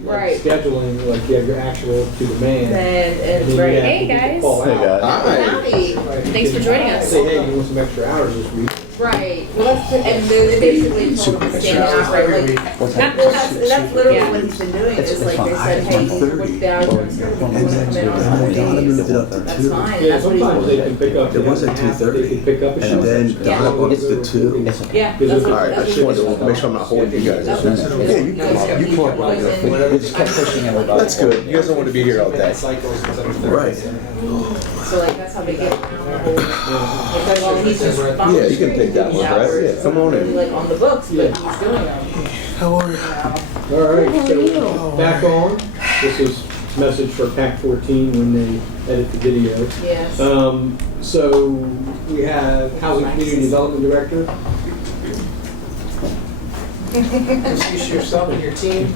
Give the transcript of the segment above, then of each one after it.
Right. scheduling, like you have your actual to demand. And then you right. have Hey people to guys. call out. Howdy. Right. Thanks for joining us. Say, hey, you want some extra hours this week? Right. Well, and they basically told him to stand and operate like. That's literally what he's been doing. Is like they said, hey, which the hours are certain, you want to come in on certain days. That's fine. Yeah, That's what he's sometimes they can pick up. It was at 2:30. They can pick up a shift. And then Yeah. Donna booked the 2. Yeah. Because That's it's- what. Alright, I just wanted to make sure I'm not holding you guys. That's what. Yeah, you come up with it. We just kept pushing everybody. That's good. You guys don't want to be here all day. Right. So like that's how they get around the whole. Because well, he's just Yeah, you can take that one, right? Yeah, come on in. Like on the books, but he's doing them. How are you? All right, so back on. This is message for Pack 14 when they edit the video. Yes. So we have Housing Community Development Director. Introduce yourself and your team.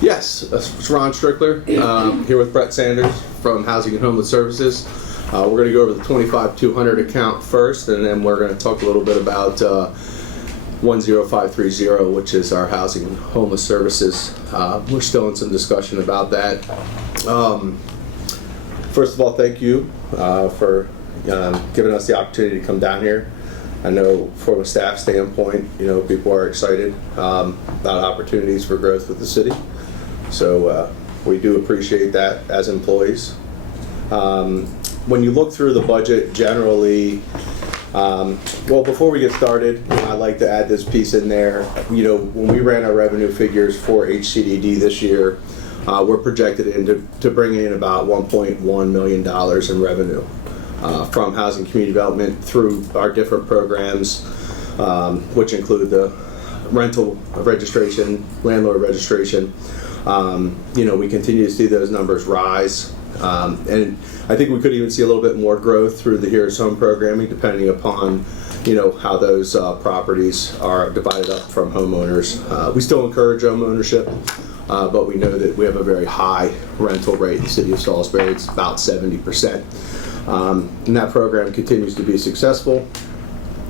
Yes, it's Ron Strickler, here with Brett Sanders from Housing and Homeless Services. We're going to go over the 25-200 account first, and then we're going to talk a little bit about 10530, which is our Housing and Homeless Services. We're still in some discussion about that. First of all, thank you for giving us the opportunity to come down here. I know from a staff standpoint, people are excited about opportunities for growth with the city. So we do appreciate that as employees. When you look through the budget generally, well, before we get started, I'd like to add this piece in there. When we ran our revenue figures for HCDD this year, we're projected to bring in about $1.1 million in revenue. From housing community development through our different programs, which include the rental registration, landlord registration. We continue to see those numbers rise. And I think we could even see a little bit more growth through the Here's Home programming, depending upon, how those properties are divided up from homeowners. We still encourage home ownership, but we know that we have a very high rental rate in the city of Salisbury. It's about 70%. And that program continues to be successful.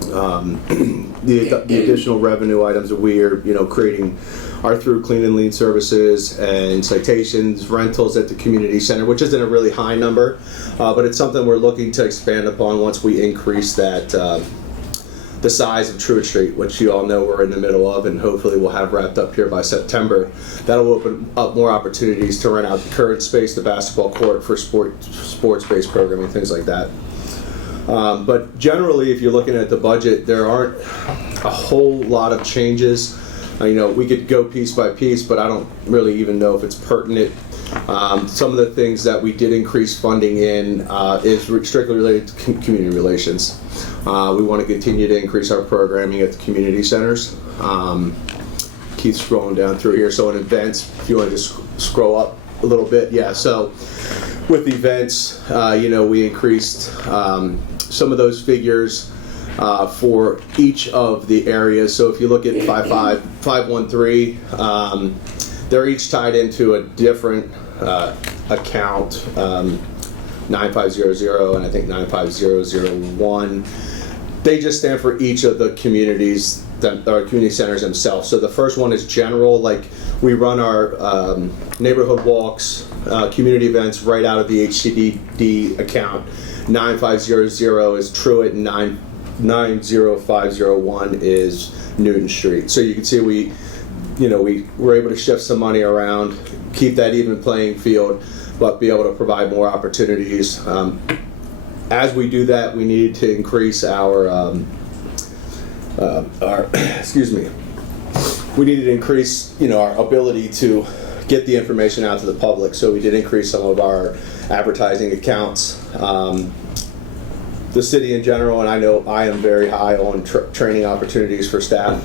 The additional revenue items that we are, creating are through clean and lean services and citations, rentals at the community center, which isn't a really high number, but it's something we're looking to expand upon once we increase that the size of Truett Street, which you all know we're in the middle of, and hopefully we'll have wrapped up here by September. That'll open up more opportunities to rent out the current space, the basketball court for sports-based programming, things like that. But generally, if you're looking at the budget, there aren't a whole lot of changes. We could go piece by piece, but I don't really even know if it's pertinent. Some of the things that we did increase funding in is strictly related to community relations. We want to continue to increase our programming at the community centers. Keep scrolling down through here. So in events, if you want to just scroll up a little bit, yeah. So with events, we increased some of those figures for each of the areas. So if you look at 513, they're each tied into a different account, 9500 and I think 95001. They just stand for each of the communities, our community centers themselves. So the first one is general, like we run our neighborhood walks, community events right out of the HCDD account. 9500 is Truett, and 90501 is Newton Street. So you can see we were able to shift some money around, keep that even playing field, but be able to provide more opportunities. As we do that, we needed to increase our we needed to increase, our ability to get the information out to the public. So we did increase some of our advertising accounts. The city in general, and I know I am very high on training opportunities for staff.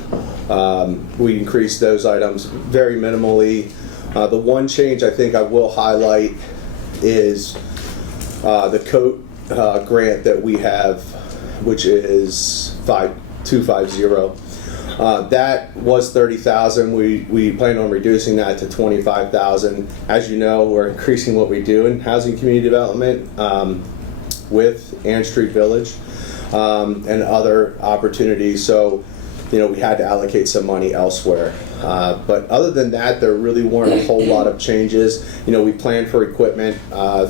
We increased those items very minimally. The one change I think I will highlight is the COAT grant that we have, which is 5250. That was $30,000. We plan on reducing that to $25,000. As you know, we're increasing what we do in housing community development with Ann Street Village and other opportunities. So we had to allocate some money elsewhere. But other than that, there really weren't a whole lot of changes. We plan for equipment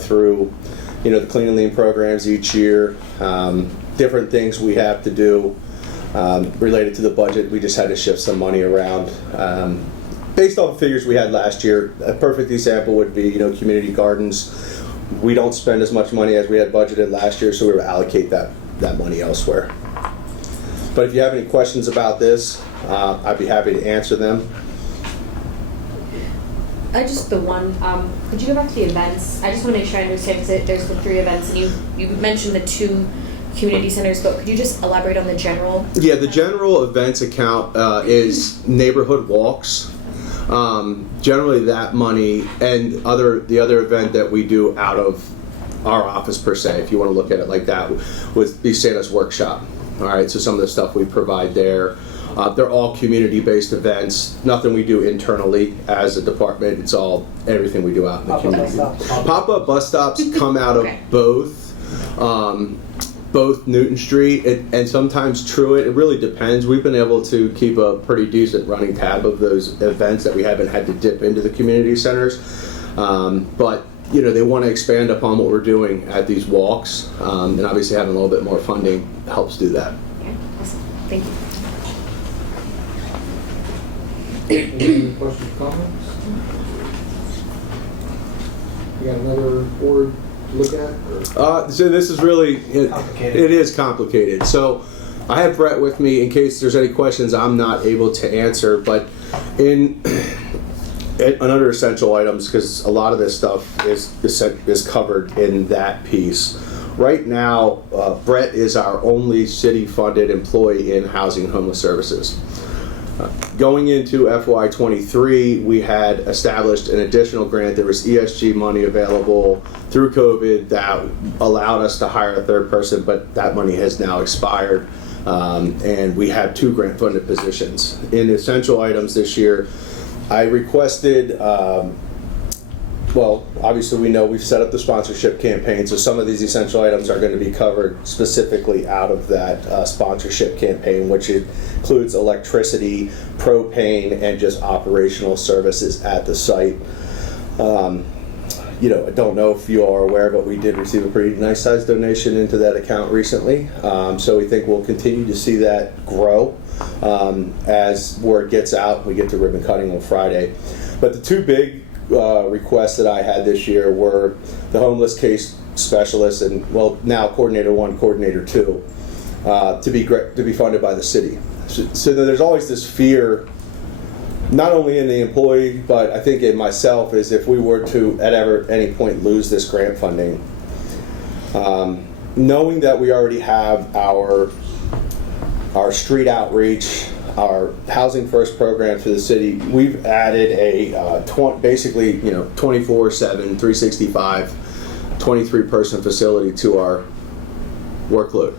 through, the Clean and Lean programs each year. Different things we have to do related to the budget. We just had to shift some money around. Based on the figures we had last year, a perfect example would be, community gardens. We don't spend as much money as we had budgeted last year, so we would allocate that money elsewhere. But if you have any questions about this, I'd be happy to answer them. Just the one, could you go back to the events? I just want to make sure I understand, because there's the 3 events, and you mentioned the 2 community centers, but could you just elaborate on the general? Yeah, the general events account is neighborhood walks. Generally that money and the other event that we do out of our office per se, if you want to look at it like that, would be Santa's workshop. All right, so some of the stuff we provide there, they're all community-based events. Nothing we do internally as a department. It's all everything we do out in the community. Pop-up bus stops come out of both Newton Street and sometimes Truett. It really depends. We've been able to keep a pretty decent running tab of those events that we haven't had to dip into the community centers. But they want to expand upon what we're doing at these walks, and obviously having a little bit more funding helps do that. Yeah, awesome. Thank you. Any questions, comments? You got another board to look at? So this is really, Complicated. It is complicated. So I have Brett with me in case there's any questions I'm not able to answer, but in other essential items, because a lot of this stuff is covered in that piece. Right now, Brett is our only city-funded employee in Housing and Homeless Services. Going into FY23, we had established an additional grant. There was ESG money available through COVID that allowed us to hire a 3rd person, but that money has now expired. And we have 2 grant-funded positions. In essential items this year, I requested, obviously we know we've set up the sponsorship campaign, so some of these essential items are going to be covered specifically out of that sponsorship campaign, which includes electricity, propane, and just operational services at the site. I don't know if you are aware, but we did receive a pretty nice sized donation into that account recently. So we think we'll continue to see that grow. As word gets out, we get to ribbon cutting on Friday. But the 2 big requests that I had this year were the homeless case specialist and, now coordinator 1, coordinator 2, to be funded by the city. So there's always this fear, not only in the employee, but I think in myself, is if we were to at any point lose this grant funding, knowing that we already have our street outreach, our Housing First program for the city, we've added a 24/7, 365, 23-person facility to our workload.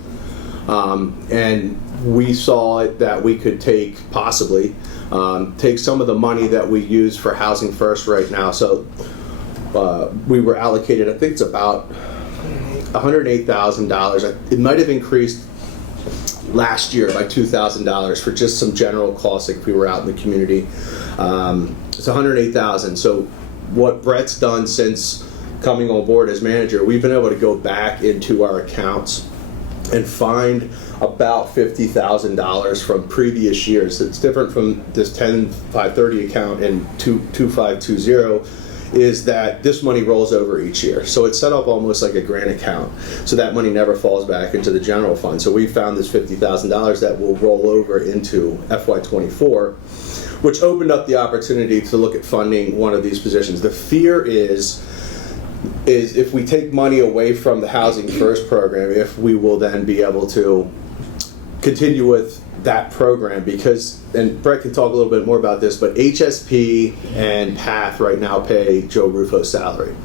And we saw that we could possibly take some of the money that we use for Housing First right now. So we were allocated, I think it's about $108,000. It might have increased last year by $2,000 for just some general costs if we were out in the community. It's $108,000. So what Brett's done since coming on board as manager, we've been able to go back into our accounts and find about $50,000 from previous years. It's different from this 10-530 account and 2520 is that this money rolls over each year. So it's set up almost like a grant account. So that money never falls back into the general fund. So we found this $50,000 that will roll over into FY24, which opened up the opportunity to look at funding one of these positions. The fear is if we take money away from the Housing First program, if we will then be able to continue with that program, because, and Brett can talk a little bit more about this, but HSP and PATH right now pay Joe Rufo's salary.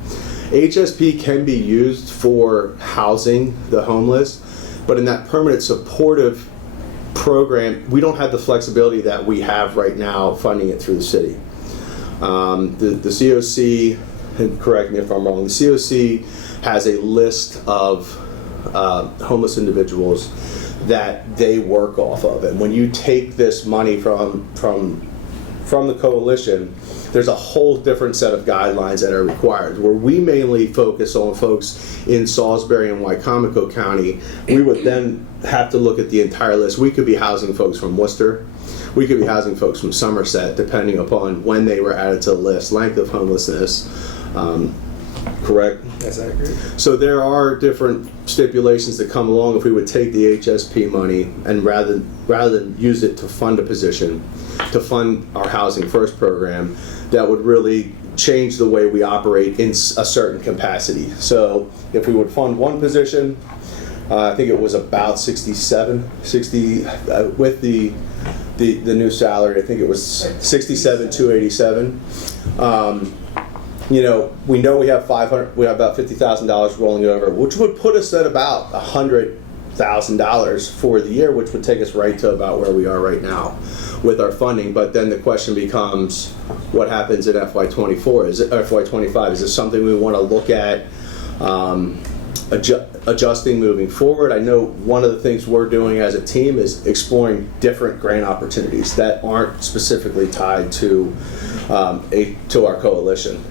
HSP can be used for housing the homeless, but in that permanent supportive program, we don't have the flexibility that we have right now funding it through the city. The COC, and correct me if I'm wrong, the COC has a list of homeless individuals that they work off of. And when you take this money from the coalition, there's a whole different set of guidelines that are required. Where we mainly focus on folks in Salisbury and Wycomico County, we would then have to look at the entire list. We could be housing folks from Worcester. We could be housing folks from Somerset, depending upon when they were added to the list, length of homelessness, correct? Yes, I agree. So there are different stipulations that come along if we would take the HSP money and rather than use it to fund a position, to fund our Housing First program, that would really change the way we operate in a certain capacity. So if we would fund one position, I think it was about 60 with the new salary. I think it was 67,287. You know we have $500. We have about $50,000 rolling over, which would put us at about $100,000 for the year, which would take us right to about where we are right now with our funding. But then the question becomes, what happens in FY24? Is it FY25? Is this something we want to look at adjusting moving forward? I know one of the things we're doing as a team is exploring different grant opportunities that aren't specifically tied to our coalition.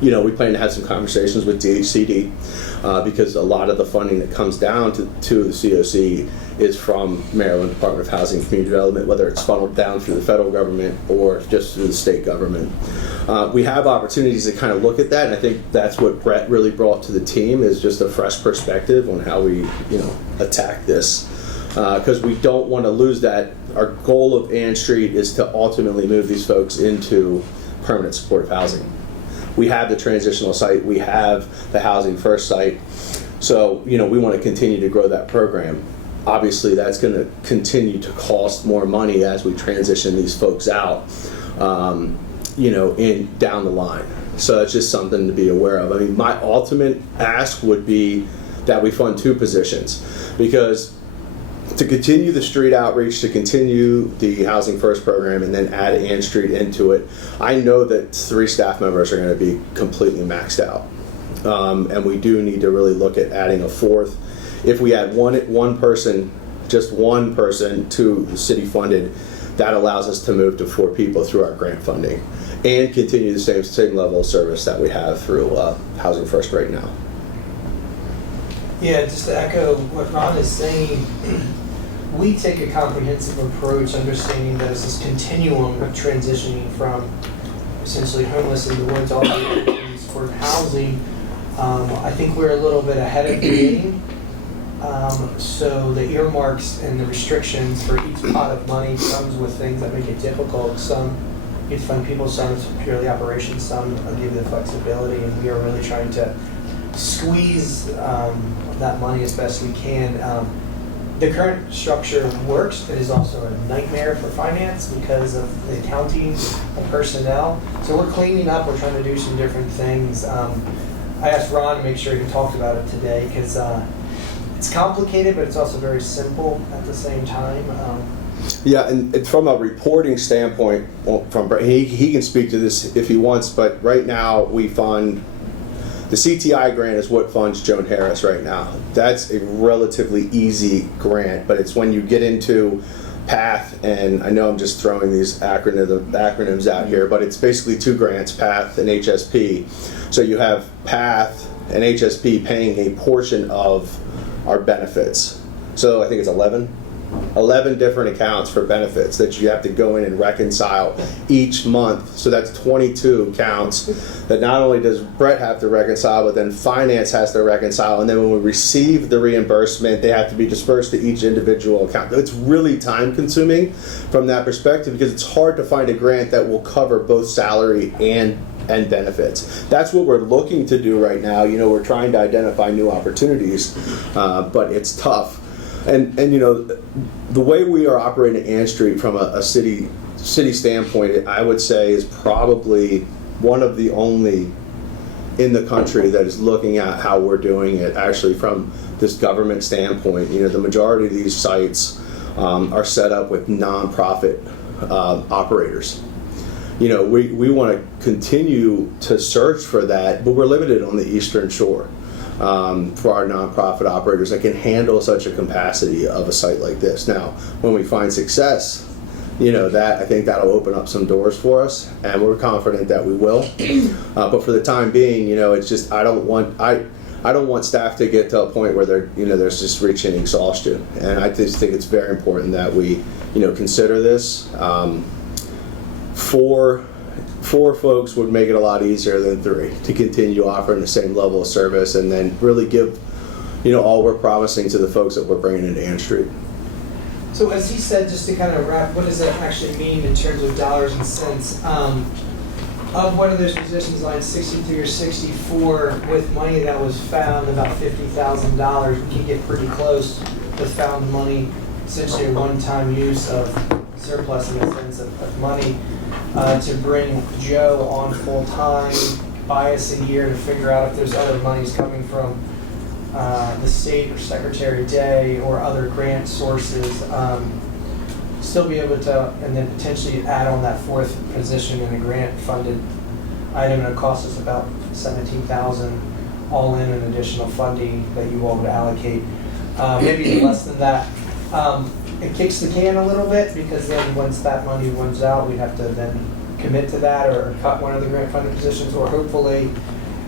You know, we plan to have some conversations with DHCD because a lot of the funding that comes down to the COC is from Maryland Department of Housing and Community Development, whether it's funneled down through the federal government or just through the state government. We have opportunities to kind of look at that, and I think that's what Brett really brought to the team, is just a fresh perspective on how we, attack this. Because we don't want to lose that. Our goal of Ann Street is to ultimately move these folks into permanent supportive housing. We have the transitional site, we have the Housing First site, so we want to continue to grow that program. Obviously, that's going to continue to cost more money as we transition these folks out, in down the line. So it's just something to be aware of. I mean, my ultimate ask would be that we fund two positions, because to continue the street outreach, to continue the Housing First program, and then add Ann Street into it, I know that 3 staff members are going to be completely maxed out. And we do need to really look at adding a 4th. If we add just one person to the city funded, that allows us to move to 4 people through our grant funding and continue the same level of service that we have through Housing First right now. Yeah, just to echo what Ron is saying, we take a comprehensive approach, understanding that it's this continuum of transitioning from essentially homeless in the woods all the way to supportive housing. I think we're a little bit ahead of the game. So the earmarks and the restrictions for each pot of money comes with things that make it difficult. Some you fund people, some it's purely operations, some give the flexibility, and we are really trying to squeeze that money as best we can. The current structure works. It is also a nightmare for finance because of the accounting and personnel. So we're cleaning up. We're trying to do some different things. I asked Ron to make sure he talked about it today because it's complicated, but it's also very simple at the same time. Yeah, and from a reporting standpoint, he can speak to this if he wants, but right now we fund, the CTI grant is what funds Joan Harris right now. That's a relatively easy grant, but it's when you get into PATH, and I know I'm just throwing these acronyms out here, but it's basically 2 grants, PATH and HSP. So you have PATH and HSP paying a portion of our benefits. So I think it's 11 different accounts for benefits that you have to go in and reconcile each month. So that's 22 accounts that not only does Brett have to reconcile, but then finance has to reconcile. And then when we receive the reimbursement, they have to be dispersed to each individual account. It's really time consuming from that perspective, because it's hard to find a grant that will cover both salary and benefits. That's what we're looking to do right now. We're trying to identify new opportunities, but it's tough. And the way we are operating at Ann Street from a city standpoint, I would say is probably one of the only in the country that is looking at how we're doing it actually from this government standpoint. The majority of these sites are set up with nonprofit operators. We want to continue to search for that, but we're limited on the Eastern Shore. for our nonprofit operators that can handle such a capacity of a site like this. Now, when we find success, that I think that'll open up some doors for us, and we're confident that we will. But for the time being, it's just I don't want staff to get to a point where there's just reaching exhaustion, and I just think it's very important that we consider this. Four folks would make it a lot easier than 3 to continue offering the same level of service, and then really give all we're promising to the folks that we're bringing into Ann Street. So as he said, just to kind of wrap, what does that actually mean in terms of dollars and cents? Of one of those positions, line 63 or 64, with money that was found, about $50,000, we can get pretty close with found money, essentially a one-time use of surplus in a sense of money, to bring Joe on full-time, buy us a year to figure out if there's other monies coming from the state or Secretary Day or other grant sources, still be able to, and then potentially add on that 4th position in a grant-funded item, and it costs us about $17,000 all in additional funding that you all would allocate. Maybe less than that. It kicks the can a little bit, because then once that money runs out, we'd have to then commit to that or cut one of the grant-funded positions, or hopefully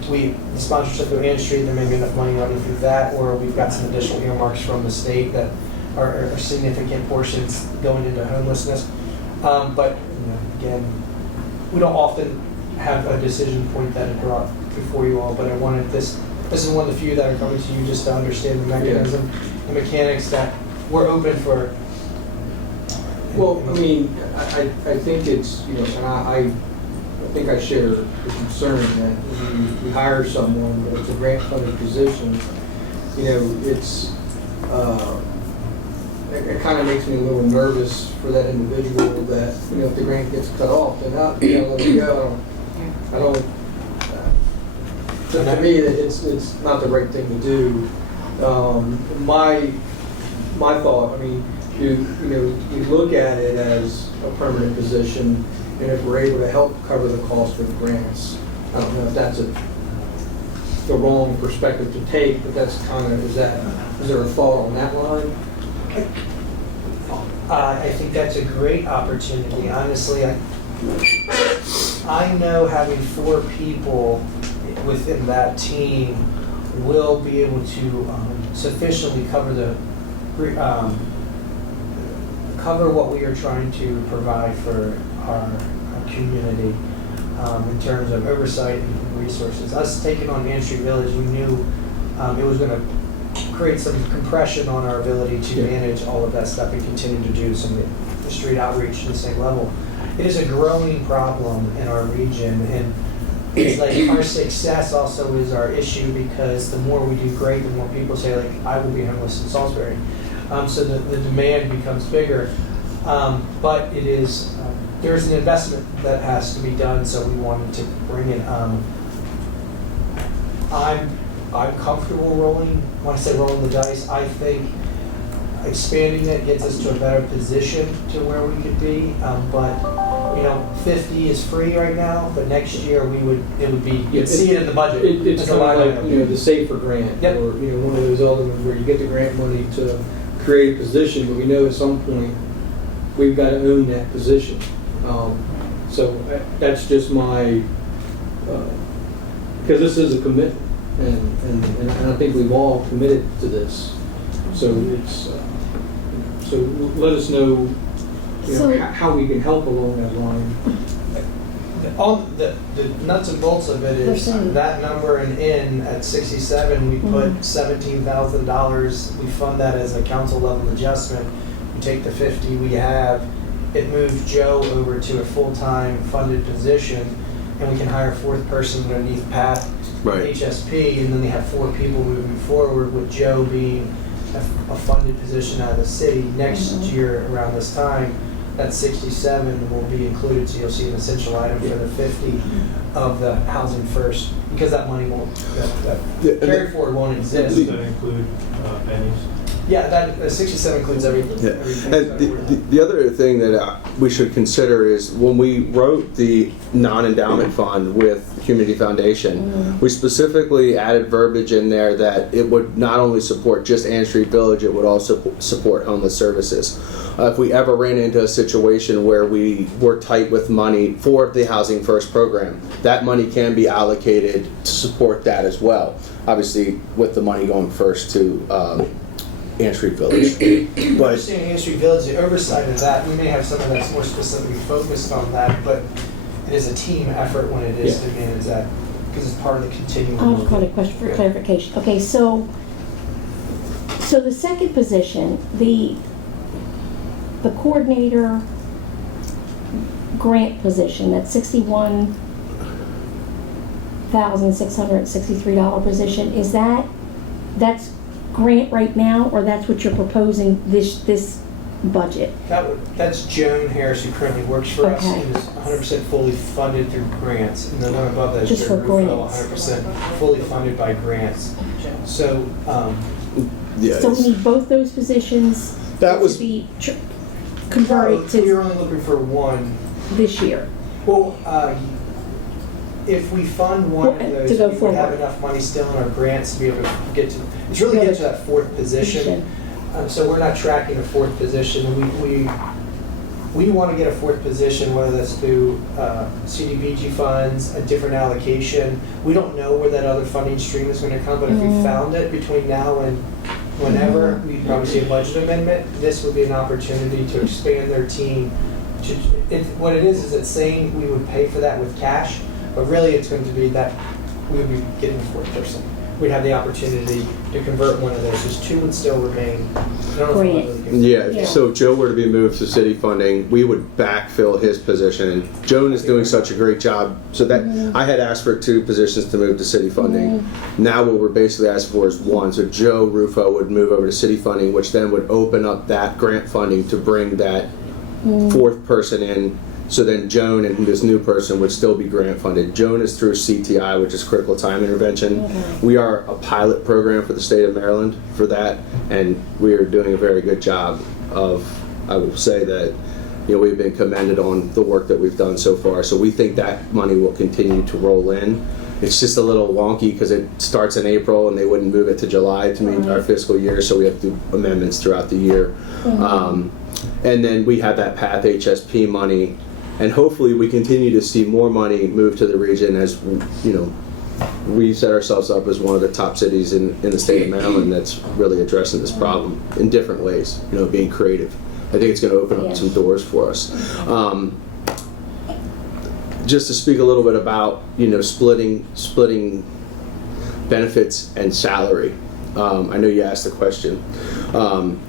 the sponsorship through Ann Street, there may be enough money running through that, or we've got some additional earmarks from the state that are significant portions going into homelessness. But again, we don't often have a decision point that is brought before you all, but I wanted this is one of the few that are coming to you just to understand the mechanism, the mechanics, that we're open for. Well, I mean, I think it's, and I think I share the concern that when we hire someone, but it's a grant-funded position, it's, it kind of makes me a little nervous for that individual that, if the grant gets cut off, then let it go. I don't, to me, it's not the right thing to do. My thought, I mean, you look at it as a permanent position, and if we're able to help cover the cost of the grants, I don't know if that's the wrong perspective to take, but that's kind of, is there a thought on that line? I think that's a great opportunity. Honestly, I know having 4 people within that team will be able to sufficiently cover cover what we are trying to provide for our community in terms of oversight and resources. Us taking on Ann Street Village, we knew it was going to create some compression on our ability to manage all of that stuff and continue to do some of the street outreach to the same level. It is a growing problem in our region, and it's like our success also is our issue, because the more we do great, the more people say, like, I will be homeless in Salisbury. So the demand becomes bigger. But it is, there's an investment that has to be done, so we wanted to bring it. I'm comfortable rolling. When I say rolling the dice, I think expanding it gets us to a better position to where we could be. But 50 is free right now, but next year it would be, you'd see it in the budget. It's kind of like the SAFER grant, yep, or one of those other ones where you get the grant money to create a position, but we know at some point we've got to own that position. So that's just my, because this is a commitment, and I think we've all committed to this. So it's so let us know, how we can help along that line. All the nuts and bolts of it is that number, and in at 67, we put $17,000. We fund that as a council level adjustment. We take the 50 we have. It moves Joe over to a full-time funded position, and we can hire a 4th person underneath Pat, HSP, and then they have 4 people moving forward, with Joe being a funded position out of the city. Next year around this time, that 67 will be included, so you'll see an essential item for the 50 of the Housing First, because that money won't, that carry forward won't exist. Does that include pennies? Yeah, that 67 includes everything. Yeah. And the other thing that we should consider is when we wrote the non-endowment fund with Community Foundation, we specifically added verbiage in there that it would not only support just Ann Street Village, it would also support homeless services. If we ever ran into a situation where we were tight with money for the Housing First program, that money can be allocated to support that as well. Obviously, with the money going first to Ann Street Village. But Understanding Ann Street Village, the oversight of that, we may have someone that's more specifically focused on that, but it is a team effort when it is to manage that, because it's part of the continuum. I have a question for clarification. Okay, so the second position, the coordinator grant position, that $61,663 position, is that's grant right now, or that's what you're proposing this budget? That's Joan Harris, who currently works for us, Okay. and is 100% fully funded through grants. And the one above that is Just for Joan Ruffo, grants. 100% fully funded by grants. So, yeah, So we need both those positions That was- to be converted to you're only looking for one. this year. Well, if we fund one of To those, go we would have forward. enough money still in our grants to be able to get to, it's really get to that fourth position. So we're not tracking a fourth position. We want to get a fourth position, whether that's through CDBG funds, a different allocation. We don't know where that other funding stream is going to come, but if we found it between now and whenever, we'd probably see a budget amendment. This would be an opportunity to expand their team. What it is it's saying we would pay for that with cash, but really it's going to be that we would be getting a fourth person. We'd have the opportunity to convert one of those. Those two would still remain. I don't know if I'm really good. Yeah, so if Joe were to be moved to city funding, we would backfill his position. And Joan is doing such a great job. So that I had asked for 2 positions to move to city funding. Now what we're basically asking for is 1. So Joe Rufo would move over to city funding, which then would open up that grant funding to bring that 4th person in. So then Joan and this new person would still be grant funded. Joan is through CTI, which is Critical Time Intervention. We are a pilot program for the state of Maryland for that, and we are doing a very good job of, I will say that, we've been commended on the work that we've done so far. So we think that money will continue to roll in. It's just a little wonky because it starts in April and they wouldn't move it to July to meet our fiscal year, so we have to do amendments throughout the year. And then we have that PATH HSP money. And hopefully we continue to see more money move to the region as, we set ourselves up as one of the top cities in the state of Maryland that's really addressing this problem in different ways, being creative. I think it's going to open up some doors for us. Just to speak a little bit about, splitting benefits and salary. I know you asked the question.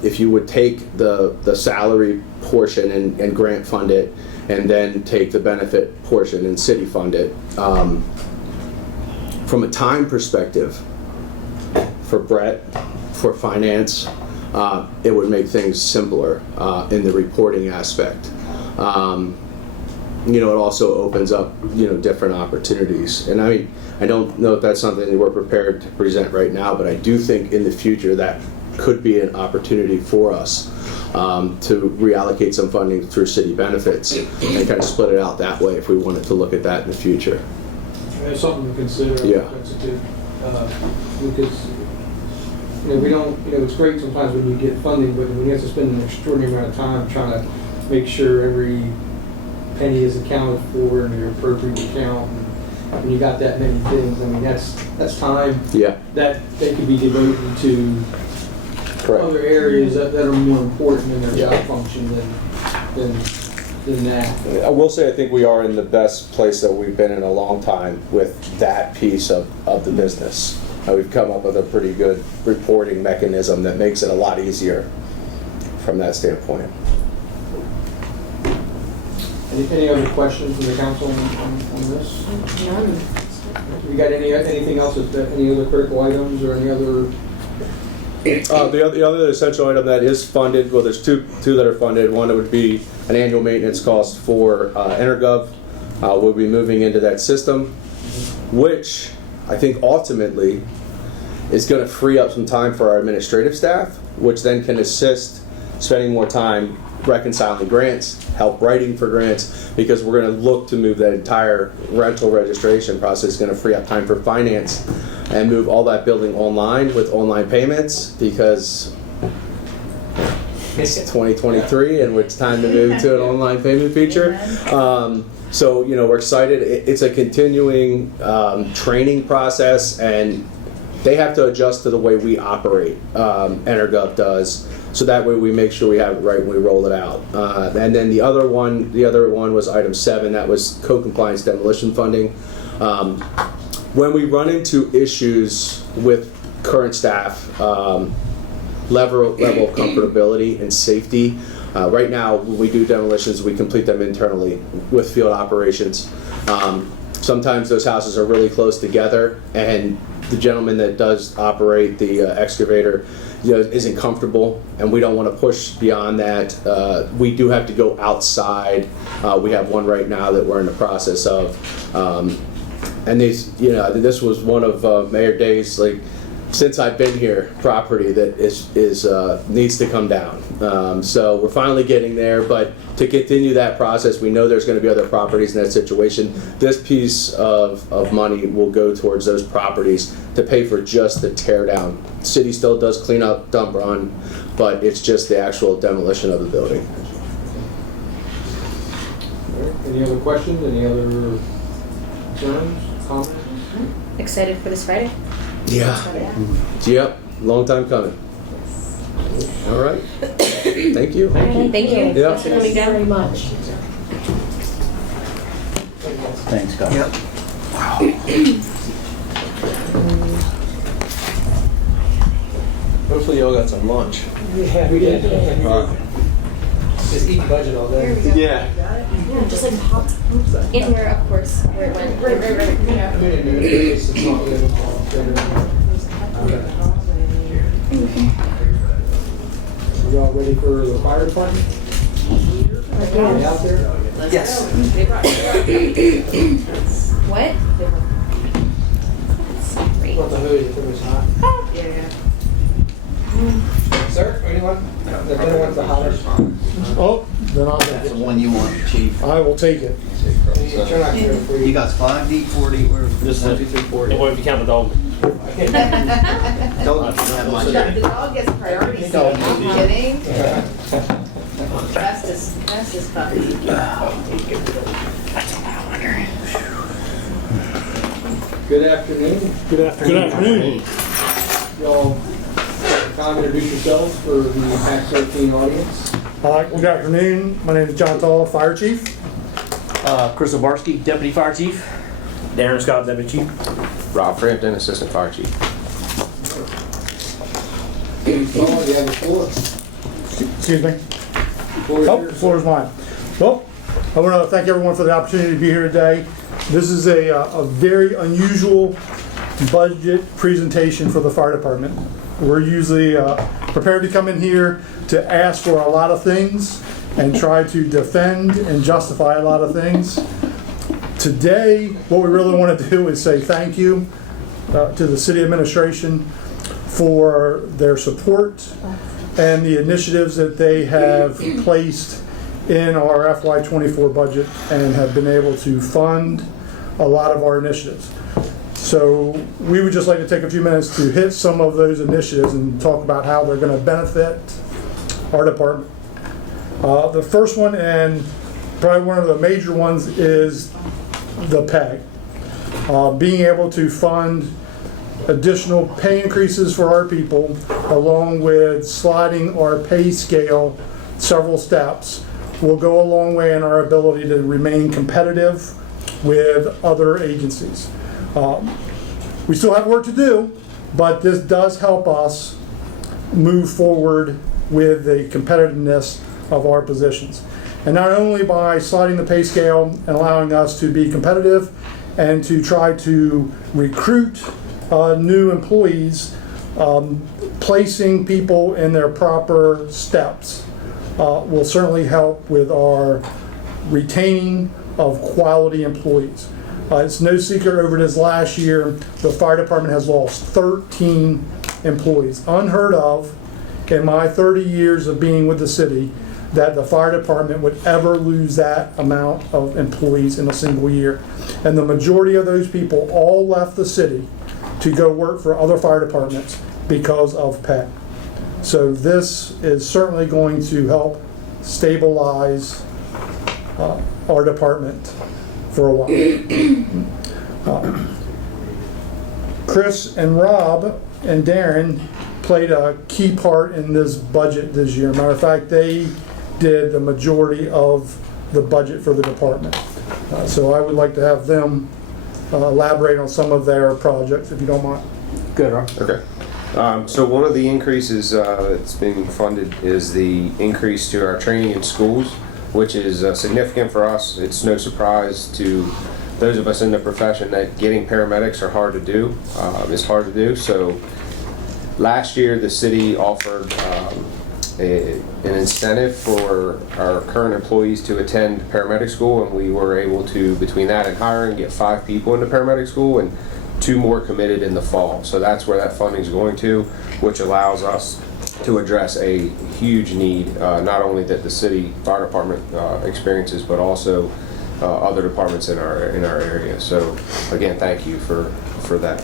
If you would take the salary portion and grant fund it, and then take the benefit portion and city fund it. From a time perspective, for Brett, for finance, it would make things simpler in the reporting aspect. It also opens up, different opportunities. And I don't know if that's something that we're prepared to present right now, but I do think in the future that could be an opportunity for us to reallocate some funding through city benefits and kind of split it out that way if we wanted to look at that in the future. It's something to consider. Yeah. Because we don't. It's great sometimes when you get funding, but when you have to spend an extraordinary amount of time trying to make sure every penny is accounted for in your appropriate account, and when you got that many things, that's time. Yeah. That they could be devoted to. Correct. Other areas that are more important in their job function than that. I will say I think we are in the best place that we've been in a long time with that piece of the business. We've come up with a pretty good reporting mechanism that makes it a lot easier from that standpoint. Any other questions from the council on this? None. You got anything else? Any other critical items or any other? The other essential item that is funded, well, there's two that are funded. One would be an annual maintenance cost for Energov. We'll be moving into that system, which I think ultimately is going to free up some time for our administrative staff which then can assist spending more time reconciling grants, help writing for grants, because we're going to look to move that entire rental registration process. Is going to free up time for finance and move all that building online with online payments, because it's 2023 and it's time to move to an online payment feature. So, we're excited. It's a continuing training process, and they have to adjust to the way we operate, EnerGov does, so that way we make sure we have it right when we roll it out. And then the other one was item 7, that was co-compliance demolition funding. When we run into issues with current staff, level of comfortability and safety, right now when we do demolitions, we complete them internally with field operations. Sometimes those houses are really close together, and the gentleman that does operate the excavator isn't comfortable, and we don't want to push beyond that. We do have to go outside. We have one right now that we're in the process of, and this was one of Mayor Day's, since I've been here, property that is needs to come down. So we're finally getting there, but to continue that process, we know there's going to be other properties in that situation. This piece of money will go towards those properties to pay for just the tear down. City still does clean up, dump run, but it's just the actual demolition of the building. All right. Any other questions? Any other concerns, comments? Excited for this Friday? Yeah. Yep. Long time coming. All right. Thank you. Thank you. Yeah. Thanks for coming down. Very much. Thanks, Scott. Hopefully y'all got some lunch. Yeah, we did. Just eating budget all day. Yeah. Yeah, just like pop in where, of course, where it went. Are y'all ready for the fire department? Are you out there? Yes. What? Great. Want the hoodie if it was hot. Sir, anyone? That didn't want the hottest. Oh, then I'll That's take the it. one you want, Chief. I will take it. Turn out here for You you. got 5D, 40, where? This is 1, 2, 3, 4. What if you count the dog? Don't have much. The dog gets priority, so are you kidding? Fastest puppy. Good afternoon. Good afternoon. Y'all time to introduce yourselves for the Act 13 audience. Good afternoon. My name is John Thal, Fire Chief. Chris Obarski, Deputy Fire Chief. Darren Scott, Deputy Chief. Rob Frampton, Assistant Fire Chief. Paul, you have the floor. Excuse me. Floor is Oh, the yours. floor is mine. Well, I want to thank everyone for the opportunity to be here today. This is a very unusual budget presentation for the fire department. We're usually prepared to come in here to ask for a lot of things and try to defend and justify a lot of things. Today, what we really want to do is say thank you to the city administration for their support and the initiatives that they have placed in our FY24 budget and have been able to fund a lot of our initiatives. So we would just like to take a few minutes to hit some of those initiatives and talk about how they're going to benefit our department. The first one, and probably one of the major ones, is the pay. Being able to fund additional pay increases for our people, along with sliding our pay scale several steps, will go a long way in our ability to remain competitive with other agencies. We still have work to do, but this does help us move forward with the competitiveness of our positions. And not only by sliding the pay scale and allowing us to be competitive and to try to recruit new employees, placing people in their proper steps will certainly help with our retaining of quality employees. It's no secret, over this last year, the fire department has lost 13 employees. Unheard of in my 30 years of being with the city that the fire department would ever lose that amount of employees in a single year. And the majority of those people all left the city to go work for other fire departments because of pay. So this is certainly going to help stabilize our department for a while. Chris and Rob and Darren played a key part in this budget this year. Matter of fact, they did the majority of the budget for the department. So I would like to have them elaborate on some of their projects, if you don't mind. Good, Rob. Okay. So one of the increases that's being funded is the increase to our training in schools, which is significant for us. It's no surprise to those of us in the profession that getting paramedics are hard to do. It's hard to do. So last year the city offered an incentive for our current employees to attend paramedic school, and we were able to, between that and hiring, get 5 people into paramedic school and 2 more committed in the fall. So that's where that funding is going to, which allows us to address a huge need, not only that the city fire department experiences, but also other departments in our area. So again, thank you for that.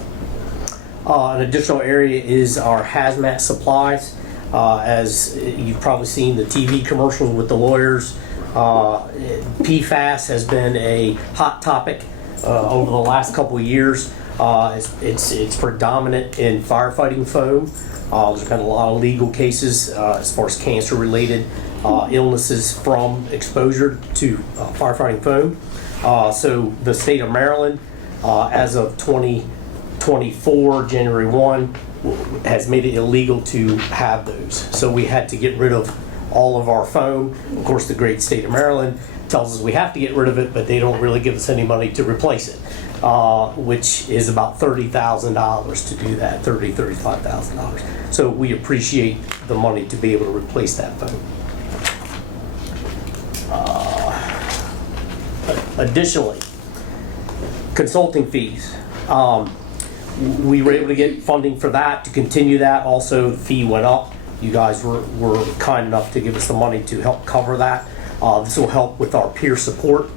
An additional area is our hazmat supplies. As you've probably seen the TV commercials with the lawyers, PFAS has been a hot topic over the last couple of years. It's predominant in firefighting foam. There's been a lot of legal cases as far as cancer-related illnesses from exposure to firefighting foam. So the state of Maryland, as of 2024, January 1, has made it illegal to have those. So we had to get rid of all of our foam. Of course, the great state of Maryland tells us we have to get rid of it, but they don't really give us any money to replace it, which is about $30,000 to do that, $35,000. So we appreciate the money to be able to replace that foam. Additionally, consulting fees. We were able to get funding for that to continue that. Also, the fee went up. You guys were kind enough to give us the money to help cover that. This will help with our peer support.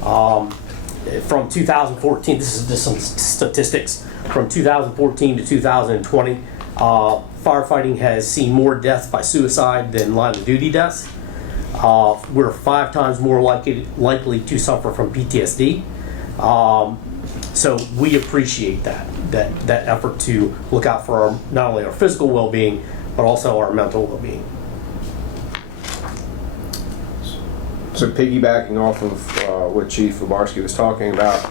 From 2014, this is just some statistics. From 2014 to 2020, firefighting has seen more deaths by suicide than line of duty deaths. We're 5 times more likely to suffer from PTSD. So we appreciate that effort to look out for not only our physical well-being, but also our mental well-being. So piggybacking off of what Chief Ubarski was talking about,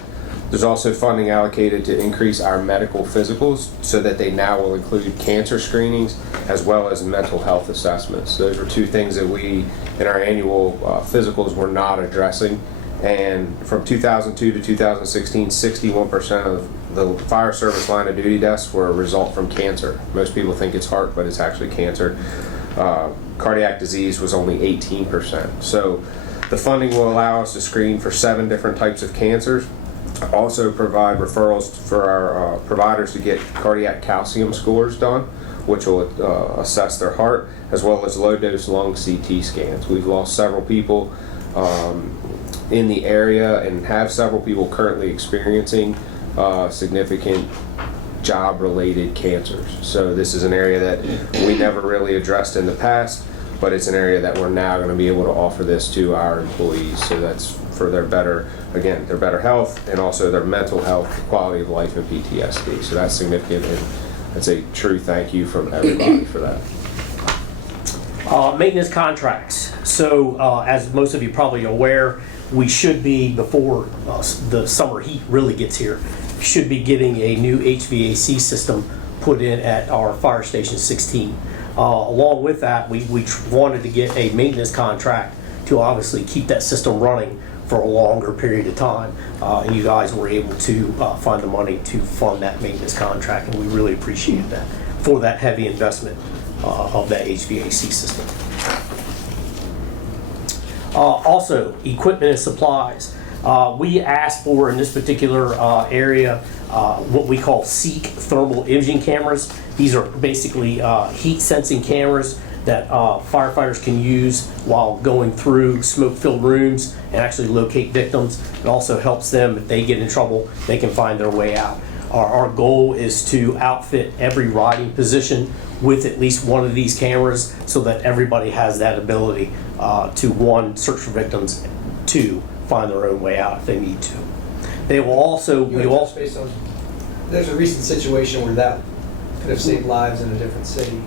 there's also funding allocated to increase our medical physicals so that they now will include cancer screenings as well as mental health assessments. Those are 2 things that we, in our annual physicals, were not addressing. And from 2002 to 2016, 61% of the fire service line of duty deaths were a result from cancer. Most people think it's heart, but it's actually cancer. Cardiac disease was only 18%. So the funding will allow us to screen for 7 different types of cancers. Also provide referrals for our providers to get cardiac calcium scores done, which will assess their heart, as well as low-dose lung CT scans. We've lost several people in the area and have several people currently experiencing significant job-related cancers. So this is an area that we never really addressed in the past, but it's an area that we're now going to be able to offer this to our employees. So that's for their better, again, their better health and also their mental health, quality of life, and PTSD. So that's significant, and that's a true thank you from everybody for that. Maintenance contracts. So as most of you probably are aware, we should be, before the summer heat really gets here, should be getting a new HVAC system put in at our fire station 16. Along with that, we wanted to get a maintenance contract to obviously keep that system running for a longer period of time. And you guys were able to find the money to fund that maintenance contract, and we really appreciate that for that heavy investment of that HVAC system. Also, equipment and supplies. We asked for, in this particular area, what we call SEEK thermal imaging cameras. These are basically heat sensing cameras that firefighters can use while going through smoke-filled rooms and actually locate victims. It also helps them, if they get in trouble, they can find their way out. Our goal is to outfit every riding position with at least one of these cameras so that everybody has that ability to, one, search for victims, two, find their own way out if they need to. They will also, Based on, there's a recent situation where that could have saved lives in a different city.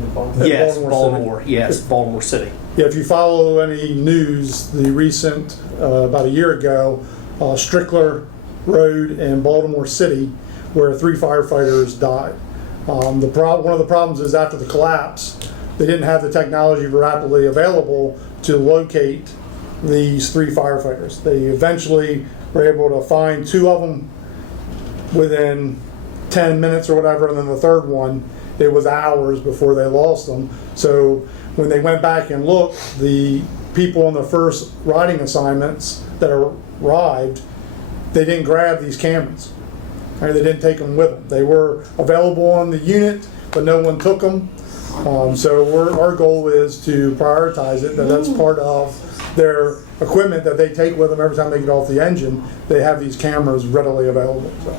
In Baltimore. yes, Baltimore City. Baltimore City. Yeah, if you follow any news, the recent, about a year ago, Strickler Road in Baltimore City, where 3 firefighters died. One of the problems is after the collapse, they didn't have the technology rapidly available to locate these 3 firefighters. They eventually were able to find 2 of them within 10 minutes or whatever, and then the third one, it was hours before they lost them. So when they went back and looked, the people on the first riding assignments that arrived, they didn't grab these cameras. Right? They didn't take them with them. They were available on the unit, but no one took them. So our goal is to prioritize it, that's part of their equipment that they take with them every time they get off the engine. They have these cameras readily available. So.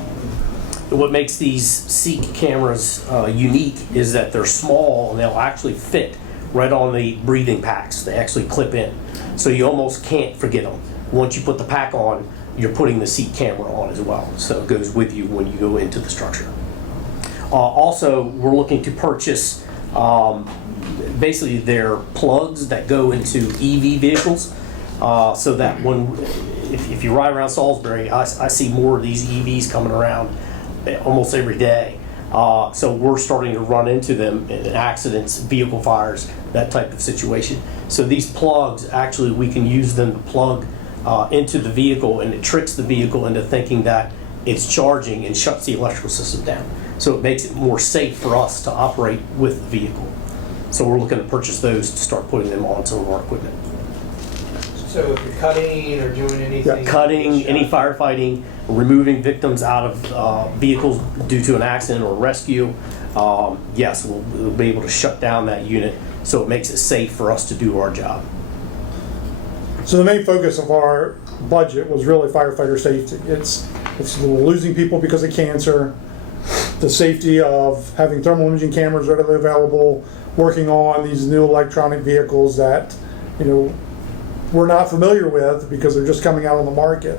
What makes these Seek cameras unique is that they're small and they'll actually fit right on the breathing packs. They actually clip in. So you almost can't forget them. Once you put the pack on, you're putting the Seek camera on as well. So it goes with you when you go into the structure. Also, we're looking to purchase basically their plugs that go into EV vehicles so that if you ride around Salisbury, I see more of these EVs coming around almost every day. So we're starting to run into them in accidents, vehicle fires, that type of situation. So these plugs, actually, we can use them to plug into the vehicle, and it tricks the vehicle into thinking that it's charging and shuts the electrical system down. So it makes it more safe for us to operate with the vehicle. So we're looking to purchase those to start putting them on some of our equipment. So if you're cutting or doing anything, Cutting, any firefighting, removing victims out of vehicles due to an accident or rescue, yes, we'll be able to shut down that unit so it makes it safe for us to do our job. So the main focus of our budget was really firefighter safety. It's losing people because of cancer, the safety of having thermal imaging cameras readily available, working on these new electronic vehicles that, we're not familiar with because they're just coming out on the market.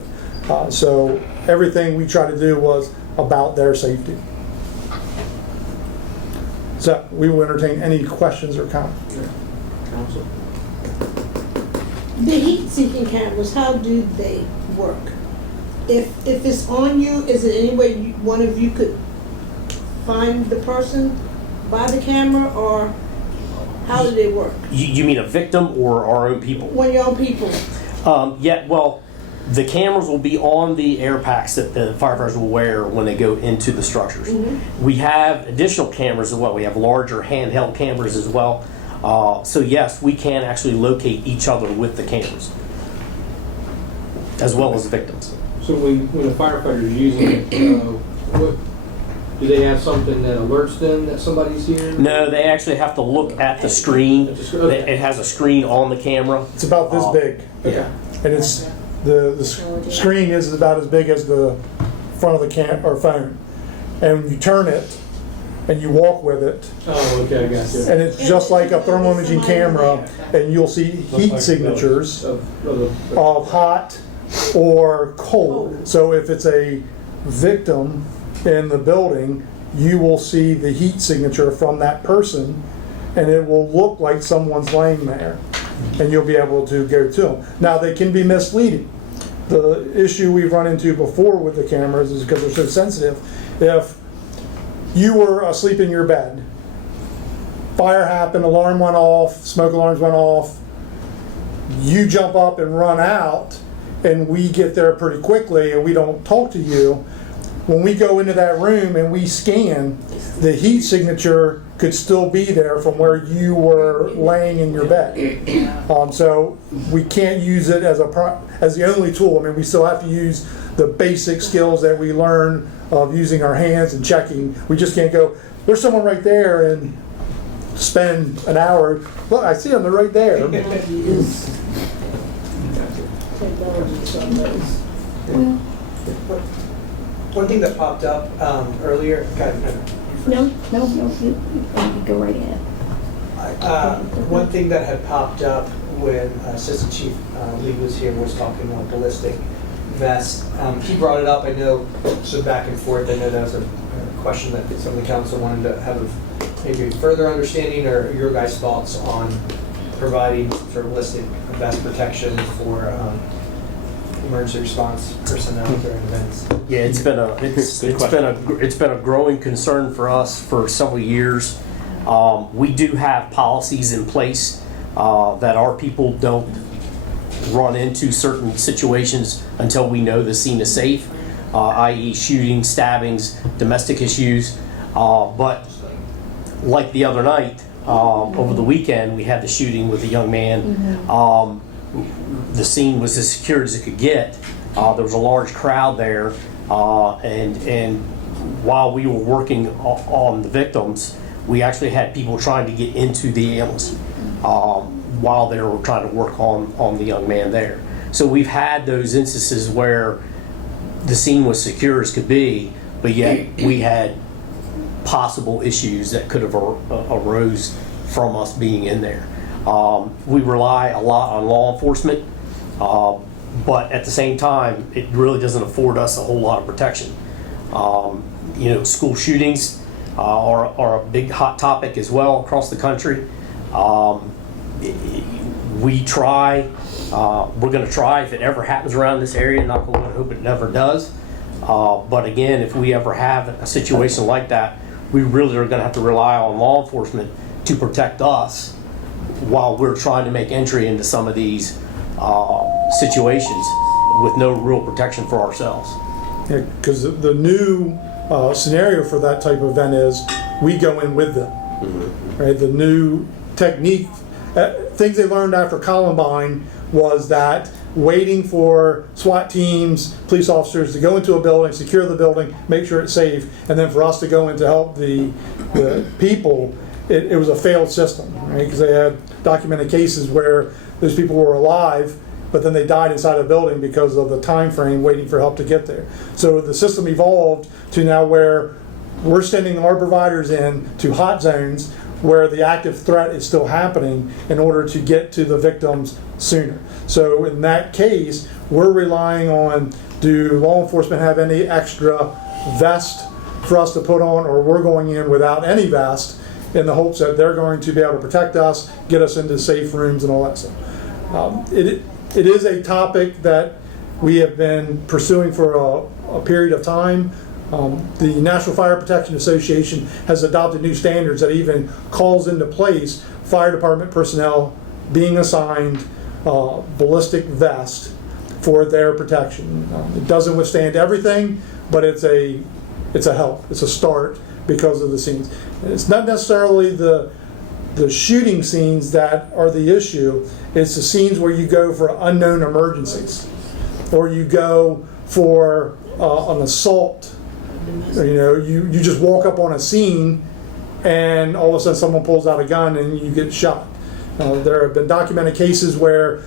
So everything we try to do was about their safety. So we will entertain any questions or comments. Council? The heat-seeking cameras, how do they work? If it's on you, is it any way one of you could find the person by the camera, or how do they work? You mean a victim or our own people? When your own people. Yeah, well, the cameras will be on the air packs that the firefighters will wear when they go into the structures. Mm-hmm. We have additional cameras as well. We have larger handheld cameras as well. So yes, we can actually locate each other with the cameras, as well as the victims. So when a firefighter is using it, do they have something that alerts them that somebody's here? No, they actually have to look at the screen. Okay. It has a screen on the camera. It's about this big. Yeah. And it's the screen is about as big as the front of the phone. And you turn it and you walk with it. Oh, okay, I got you. And it's just like a thermal imaging camera, and you'll see heat signatures of hot or cold. So if it's a victim in the building, you will see the heat signature from that person, and it will look like someone's laying there, and you'll be able to go to them. Now, they can be misleading. The issue we've run into before with the cameras is because they're so sensitive. If you were asleep in your bed, fire happened, alarm went off, smoke alarms went off, you jump up and run out, and we get there pretty quickly and we don't talk to you. When we go into that room and we scan, the heat signature could still be there from where you were laying in your bed. So we can't use it as the only tool. I mean, we still have to use the basic skills that we learn of using our hands and checking. We just can't go, there's someone right there, and spend an hour, look, I see them, they're right there. Is technology sometimes. One thing that popped up earlier, No, you go right ahead. one thing that had popped up when Assistant Chief Lee was here was talking about ballistic vests. He brought it up, I know, so back and forth, I know that was a question that some of the council wanted to have maybe further understanding or your guys' thoughts on providing sort of ballistic vest protection for emergency response personnel during events. Yeah, it's been a growing concern for us for several years. We do have policies in place that our people don't run into certain situations until we know the scene is safe, i.e. shootings, stabbings, domestic issues. But like the other night, over the weekend, we had the shooting with a young man. The scene was as secured as it could get. There was a large crowd there, and while we were working on the victims, we actually had people trying to get into the ambulance while they were trying to work on the young man there. So we've had those instances where the scene was secure as could be, but yet we had possible issues that could have arose from us being in there. We rely a lot on law enforcement, but at the same time, it really doesn't afford us a whole lot of protection. School shootings are a big hot topic as well across the country. We try, we're going to try if it ever happens around this area, knock on wood, hope it never does. But again, if we ever have a situation like that, we really are going to have to rely on law enforcement to protect us while we're trying to make entry into some of these situations with no real protection for ourselves. Yeah, because the new scenario for that type of event is we go in with them. Right? The new technique, things they learned after Columbine was that waiting for SWAT teams, police officers to go into a building, secure the building, make sure it's safe, and then for us to go in to help the people, it was a failed system, right? Because they had documented cases where those people were alive, but then they died inside a building because of the time frame waiting for help to get there. So the system evolved to now where we're sending our providers in to hot zones where the active threat is still happening in order to get to the victims sooner. So in that case, we're relying on, do law enforcement have any extra vest for us to put on, or we're going in without any vest in the hopes that they're going to be able to protect us, get us into safe rooms and all that stuff. It is a topic that we have been pursuing for a period of time. The National Fire Protection Association has adopted new standards that even calls into place fire department personnel being assigned ballistic vest for their protection. It doesn't withstand everything, but it's a help. It's a start because of the scenes. It's not necessarily the shooting scenes that are the issue. It's the scenes where you go for unknown emergencies, or you go for an assault. You just walk up on a scene and all of a sudden someone pulls out a gun and you get shot. There have been documented cases where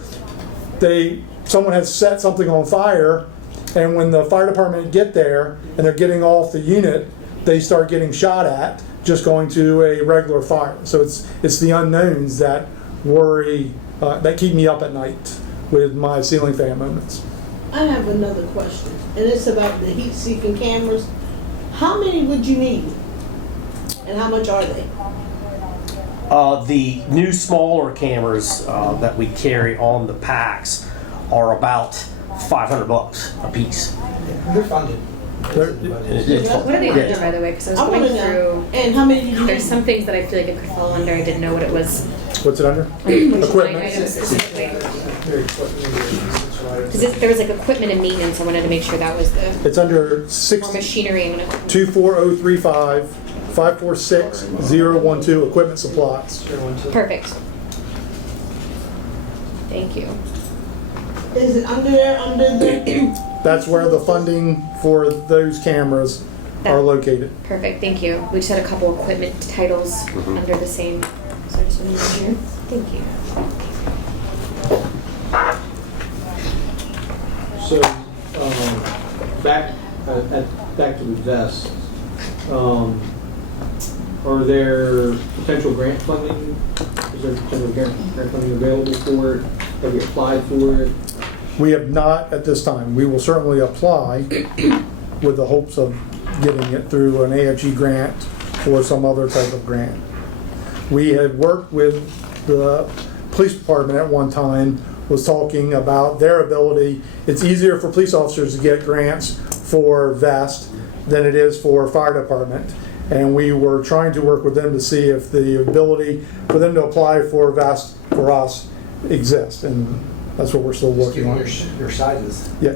someone has set something on fire, and when the fire department get there and they're getting off the unit, they start getting shot at just going to a regular fire. So it's the unknowns that worry, that keep me up at night with my ceiling fan moments. I have another question, and it's about the heat-seeking cameras. How many would you need, and how much are they? The new smaller cameras that we carry on the packs are about $500 a piece. They're funded. What are they under, by the way? Because I was going through. And how many do you There's need? some things that I feel like it could fall under. I didn't know what it was. What's it under? Line Equipment. items specifically. Because there was like equipment and maintenance. I wanted to make sure that was the. It's under Or machinery and equipment. 24035 546 012 equipment supplies. Perfect. Thank you. Is it under the? That's where the funding for those cameras are located. Perfect. Thank you. We just had a couple equipment titles under the same to the engineer. Thank you. So, back to the vest. Are there potential grant funding? Is there potential grant funding available for it? Have you applied for it? We have not at this time. We will certainly apply with the hopes of getting it through an AFG grant or some other type of grant. We had worked with the police department at one time, was talking about their ability. It's easier for police officers to get grants for vest than it is for fire department. And we were trying to work with them to see if the ability for them to apply for vest for us exists. And that's what we're still working on. Your sizes. Yeah.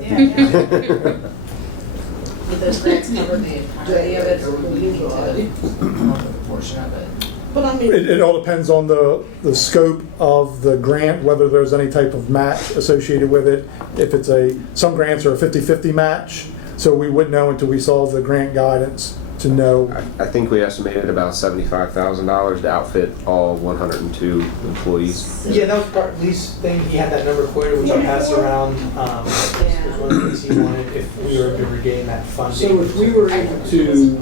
Would those grants cover the entirety of it, or would we need to cover a portion of it? But I mean, It all depends on the scope of the grant, whether there's any type of match associated with it. If it's some grants are a 50-50 match, so we wouldn't know until we saw the grant guidance to know. I think we estimated about $75,000 to outfit all 102 employees. Yeah, that was part of Lee's thing. He had that number quoted, which I passed around. Was one of the things he wanted if we were to regain that funding. So if we were able to,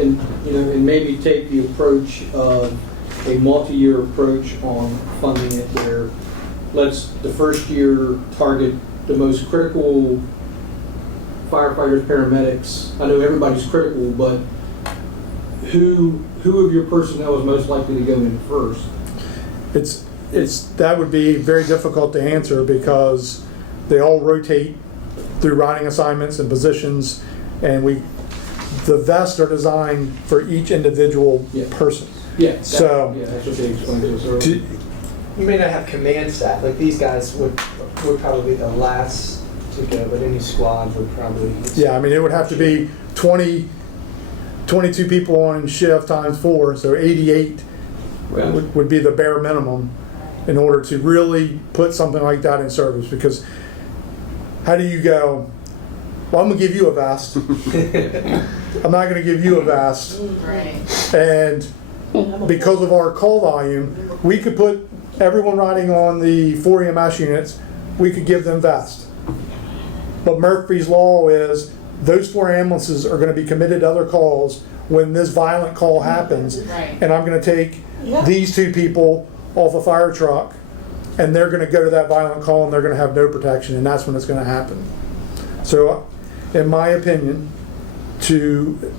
and maybe take the approach of a multi-year approach on funding it, where let's the first year target the most critical firefighters, paramedics. I know everybody's critical, but who of your personnel is most likely to go in first? That would be very difficult to answer because they all rotate through riding assignments and positions, and the vests are designed for each individual person. Yeah. So that's what they explained to us earlier. You may not have command staff. Like these guys would probably be the last to go, but any squad would probably. Yeah, I mean, it would have to be 22 people on shift times 4, so 88 would be the bare minimum in order to really put something like that in service. Because how do you go, well, I'm going to give you a vest. I'm not going to give you a vest. Right. And because of our call volume, we could put everyone riding on the 4 EMS units, we could give them vests. But Murphy's Law is those 4 ambulances are going to be committed to other calls when this violent call happens. Right. And I'm going to take these 2 people off a fire truck and they're going to go to that violent call and they're going to have no protection, and that's when it's going to happen. So, in my opinion, to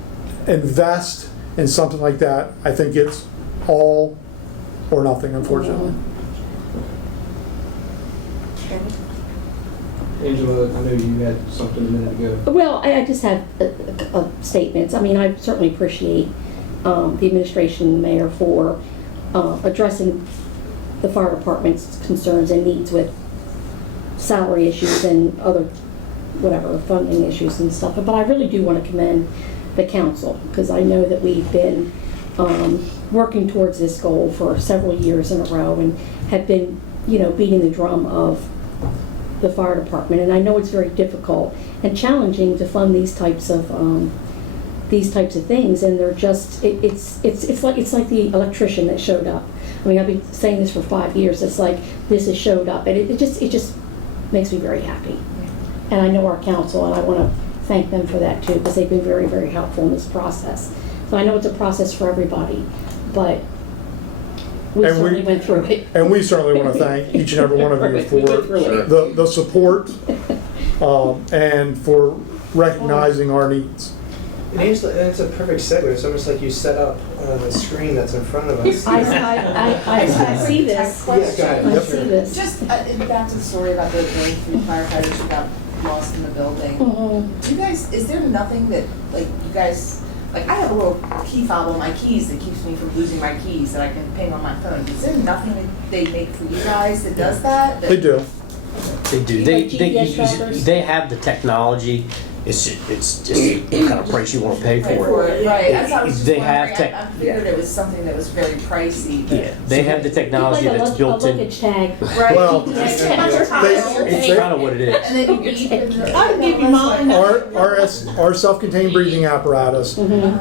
invest in something like that, I think it's all or nothing, unfortunately. Angela, I know you had something a minute ago. Well, I just have statements. I mean, I certainly appreciate the administration and the mayor for addressing the fire department's concerns and needs with salary issues and other funding issues and stuff. But I really do want to commend the council, because I know that we've been working towards this goal for several years in a row and have been, beating the drum of the fire department. And I know it's very difficult and challenging to fund these types of things, and they're just it's like the electrician that showed up. I mean, I've been saying this for 5 years. It's like this has showed up, and it just makes me very happy. And I know our council, and I want to thank them for that too, because they've been very, very helpful in this process. So I know it's a process for everybody, but we certainly went through it. And we certainly want to thank each and every one of you for the support and for recognizing our needs. And Angela, that's a perfect segue. It's almost like you set up the screen that's in front of us. I see this. Yeah, go ahead. I see this. Just back to the story about the 3 firefighters who got lost in the building. Mhm. Do you guys, is there nothing that, you guys, I have a little key fob on my keys that keeps me from losing my keys that I can ping on my phone. Is there nothing that they make for you guys that does that? They do. They do. Like GPS trackers? They have the technology It's just what kind of price you want to pay for it. Right, that's what I was just They have wondering, I figured it was something that was very pricey, but. Yeah, they have the technology Like that's built a in. luggage tag. Right. Well, It's It's kind of what it is. And then you eat the. I can give you mine. Our self-contained breathing apparatus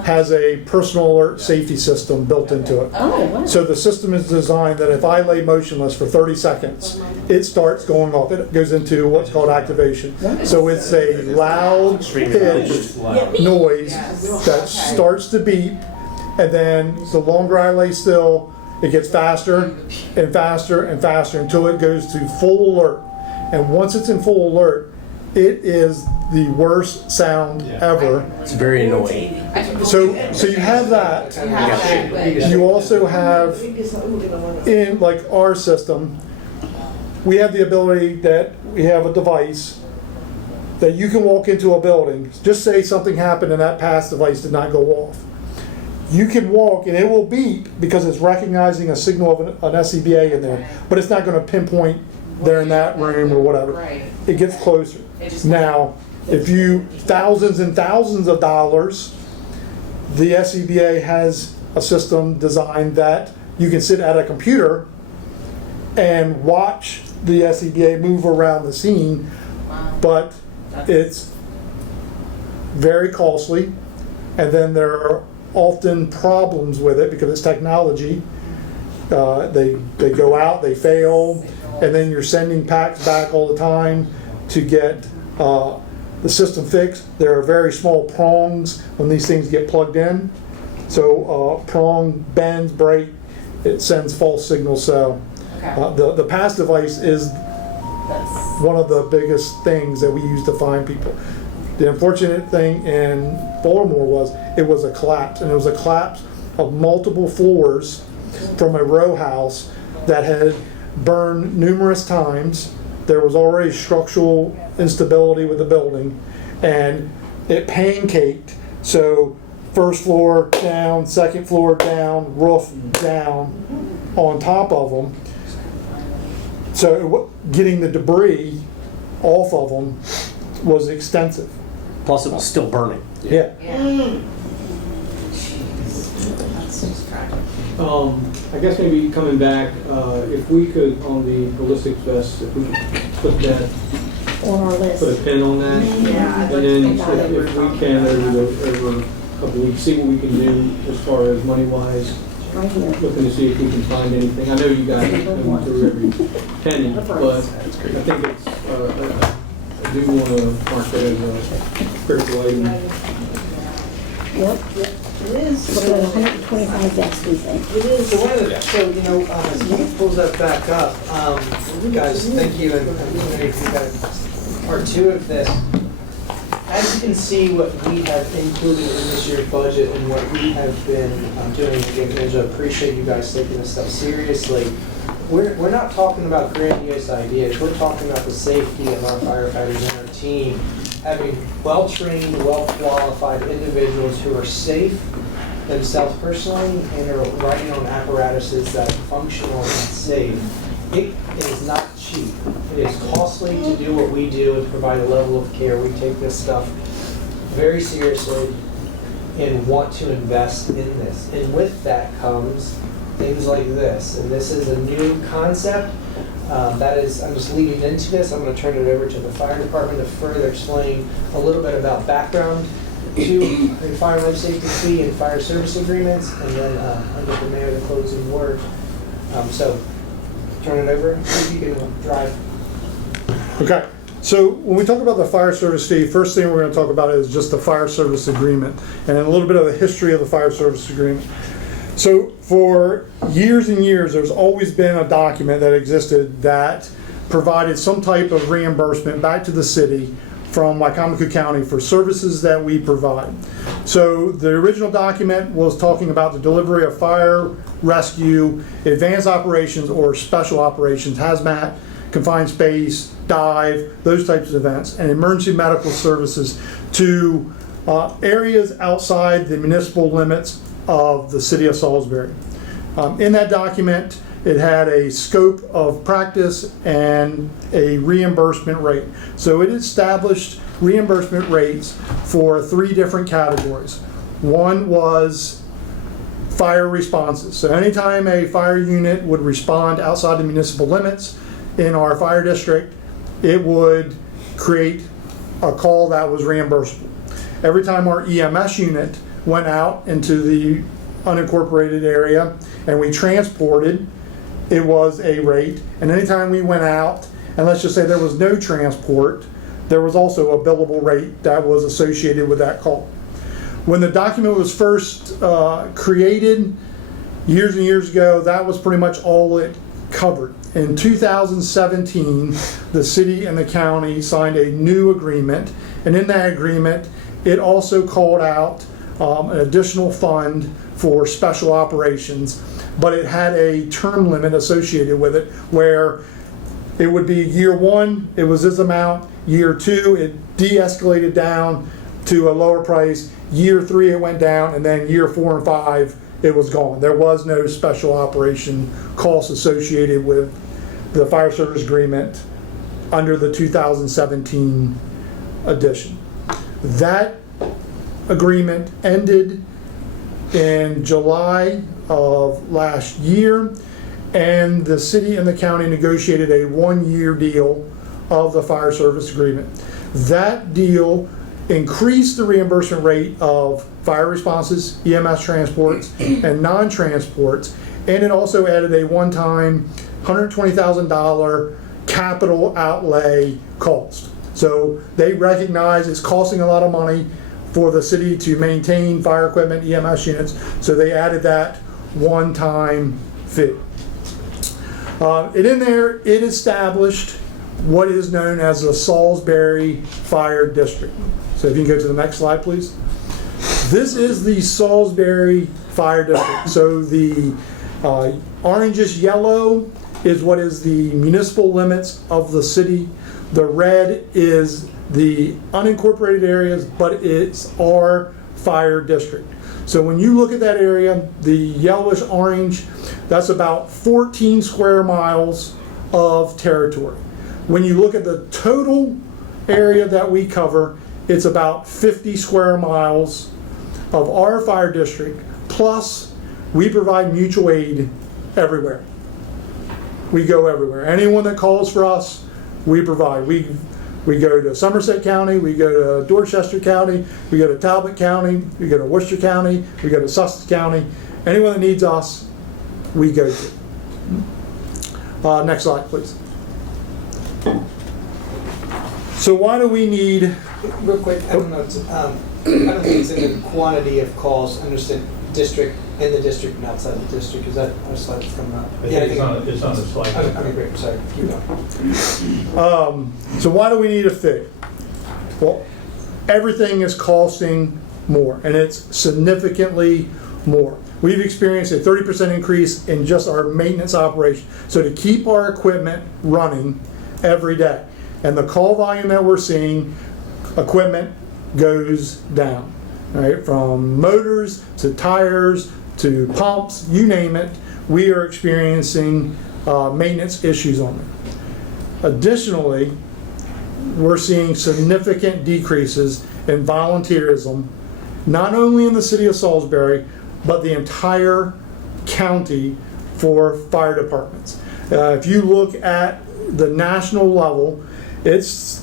has a personal alert safety system built into it. Oh, wow. So the system is designed that if I lay motionless for 30 seconds, it starts going off. It goes into what's called activation. So it's a loud pitched noise that starts to beep, and then the longer I lay still, it gets faster and faster and faster until it goes to full alert. And once it's in full alert, it is the worst sound ever. It's very annoying. So you have that. You also have, in like our system, we have the ability that we have a device that you can walk into a building, just say something happened and that pass device did not go off. You can walk and it will beep because it's recognizing a signal of an SCBA in there, but it's not going to pinpoint they're in that room or whatever. Right. It gets closer. Now, if you, thousands and thousands of dollars, the SCBA has a system designed that you can sit at a computer and watch the SCBA move around the scene, but it's very costly, and then there are often problems with it because it's technology. They go out, they fail, and then you're sending packs back all the time to get the system fixed. There are very small prongs when these things get plugged in. So prong bends, break, it sends false signals. So the pass device is one of the biggest things that we use to find people. The unfortunate thing in Baltimore was it was a collapse, and it was a collapse of multiple floors from a row house that had burned numerous times. There was already structural instability with the building, and it pancaked. So first floor down, second floor down, roof down on top of them. So getting the debris off of them was extensive. Plus, it was still burning. Yeah. I guess maybe coming back, if we could, on the ballistic vest, if we could put that, On our put list. a pin on that. Yeah, I'd like And to then think about it. if we can, over a couple weeks, see what we can do as far as money-wise, Right here. looking to see if we can find anything. I know you guys have been through every penny, but I think it's, I do want to mark that as a critical item. Yep. It is. What about 125 vests, we think? It is. So one of the, so, you know, as he pulls that back up, guys, thank you, and maybe if you guys part two of this. As you can see, what we have included in this year's budget and what we have been doing, again, Angela, appreciate you guys taking this stuff seriously. We're not talking about grandiose ideas, we're talking about the safety of our firefighters and our team, having well-trained, well-qualified individuals who are safe themselves personally and are riding on apparatuses that are functional and safe. It is not cheap. It is costly to do what we do and provide a level of care. We take this stuff very seriously and want to invest in this. And with that comes things like this. And this is a new concept. That is, I'm just leading into this. I'm going to turn it over to the fire department to further explain a little bit about background to the fire life safety fee and fire service agreements, and then I'll give the mayor the closing word. So turn it over. See if you can drive. Okay. So when we talk about the fire service fee, first thing we're going to talk about is just the fire service agreement and a little bit of the history of the fire service agreement. So for years and years, there's always been a document that existed that provided some type of reimbursement back to the city from Wycomico County for services that we provide. So the original document was talking about the delivery of fire, rescue, advanced operations or special operations, hazmat, confined space, dive, those types of events, and emergency medical services to areas outside the municipal limits of the city of Salisbury. In that document, it had a scope of practice and a reimbursement rate. So it established reimbursement rates for 3 different categories. One was fire responses. So anytime a fire unit would respond outside the municipal limits in our fire district, it would create a call that was reimbursable. Every time our EMS unit went out into the unincorporated area and we transported, it was a rate. And anytime we went out, and let's just say there was no transport, there was also a billable rate that was associated with that call. When the document was first created years and years ago, that was pretty much all it covered. In 2017, the city and the county signed a new agreement, and in that agreement, it also called out an additional fund for special operations, but it had a term limit associated with it where it would be year 1, it was this amount, year 2, it de-escalated down to a lower price, year 3 it went down, and then year 4 and 5 it was gone. There was no special operation costs associated with the fire service agreement under the 2017 edition. That agreement ended in July of last year, and the city and the county negotiated a 1-year deal of the fire service agreement. That deal increased the reimbursement rate of fire responses, EMS transports, and non-transports, and it also added a one-time $120,000 capital outlay cost. So they recognize it's costing a lot of money for the city to maintain fire equipment, EMS units, so they added that one-time fee. In there, it established what is known as the Salisbury Fire District. So if you can go to the next slide, please. This is the Salisbury Fire District. So the orangish yellow is what is the municipal limits of the city. The red is the unincorporated areas, but it's our fire district. So when you look at that area, the yellowish orange, that's about 14 square miles of territory. When you look at the total area that we cover, it's about 50 square miles of our fire district, plus we provide mutual aid everywhere. We go everywhere. Anyone that calls for us, we provide. We go to Somerset County, we go to Dorchester County, we go to Talbot County, we go to Worcester County, we go to Sussex County. Anyone that needs us, we go to. Next slide, please. So why do we need... Real quick, I don't know, I don't think it's in the quantity of calls, understood district, in the district and outside the district. Is that our slide that's coming up? I think it's on the slide. Okay, great, sorry, keep going. So why do we need a fee? Well, everything is costing more, and it's significantly more. We've experienced a 30% increase in just our maintenance operation. So to keep our equipment running every day, and the call volume that we're seeing, equipment goes down, right? From motors to tires to pumps, you name it, we are experiencing maintenance issues on it. Additionally, we're seeing significant decreases in volunteerism, not only in the city of Salisbury, but the entire county for fire departments. If you look at the national level, it's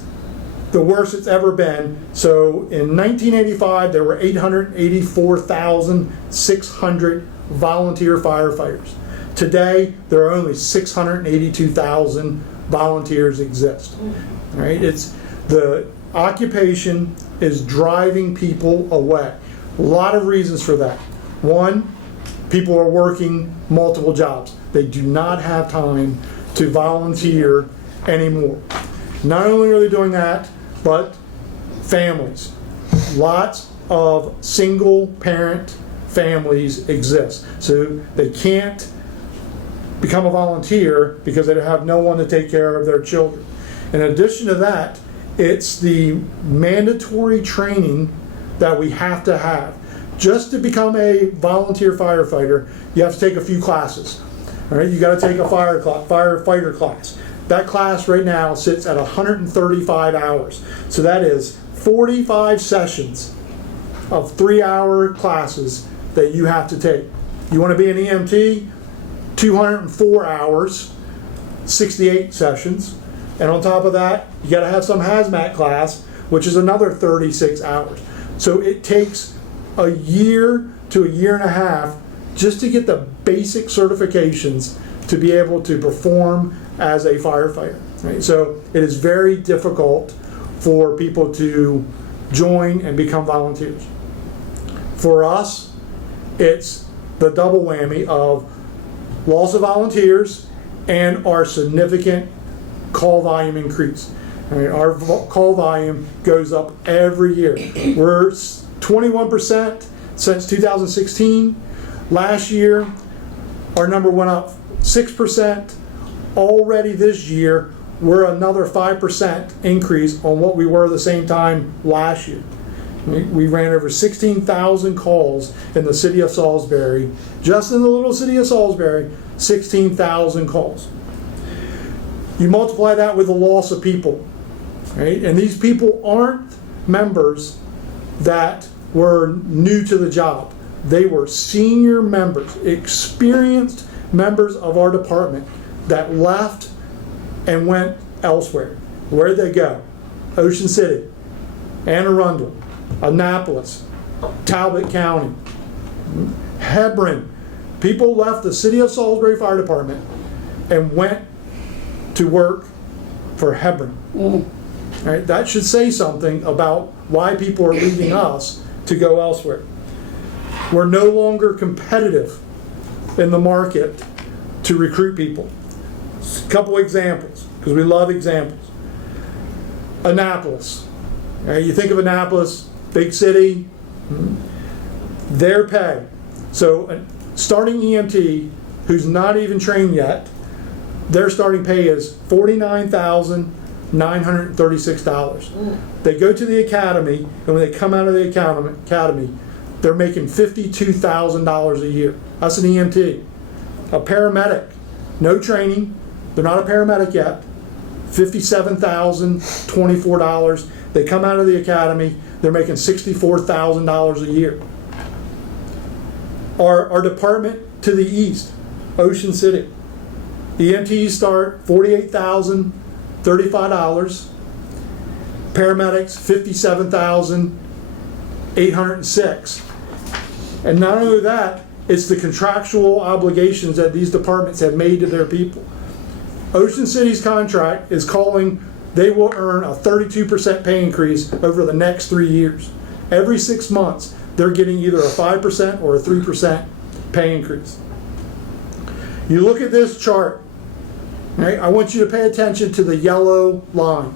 the worst it's ever been. So in 1985, there were 884,600 volunteer firefighters. Today, there are only 682,000 volunteers exist. Right? It's the occupation is driving people away. A lot of reasons for that. One, people are working multiple jobs. They do not have time to volunteer anymore. Not only are they doing that, but families. Lots of single parent families exist. So they can't become a volunteer because they have no one to take care of their children. In addition to that, it's the mandatory training that we have to have. Just to become a volunteer firefighter, you have to take a few classes. All right, you got to take a firefighter class. That class right now sits at 135 hours. So that is 45 sessions of 3-hour classes that you have to take. You want to be an EMT? 204 hours, 68 sessions. And on top of that, you got to have some hazmat class, which is another 36 hours. So it takes a year to a year and a half just to get the basic certifications to be able to perform as a firefighter. Right? So it is very difficult for people to join and become volunteers. For us, it's the double whammy of loss of volunteers and our significant call volume increase. I mean, our call volume goes up every year. We're 21% since 2016. Last year, our number went up 6%. Already this year, we're another 5% increase on what we were the same time last year. We ran over 16,000 calls in the city of Salisbury. Just in the little city of Salisbury, 16,000 calls. You multiply that with the loss of people, right? And these people aren't members that were new to the job. They were senior members, experienced members of our department that left and went elsewhere. Where'd they go? Ocean City, Anne Arundel, Annapolis, Talbot County, Hebron. People left the city of Salisbury Fire Department and went to work for Hebron. Right? That should say something about why people are leaving us to go elsewhere. We're no longer competitive in the market to recruit people. A couple examples, because we love examples. Annapolis. Right? You think of Annapolis, big city, their pay. So a starting EMT who's not even trained yet, their starting pay is $49,936. They go to the academy, and when they come out of the academy, they're making $52,000 a year. That's an EMT. A paramedic, no training, they're not a paramedic yet, $57,024. They come out of the academy, they're making $64,000 a year. Our department to the east, Ocean City, EMTs start $48,035. Paramedics, $57,806. And not only that, it's the contractual obligations that these departments have made to their people. Ocean City's contract is calling, they will earn a 32% pay increase over the next 3 years. Every 6 months, they're getting either a 5% or a 3% pay increase. You look at this chart, right? I want you to pay attention to the yellow line.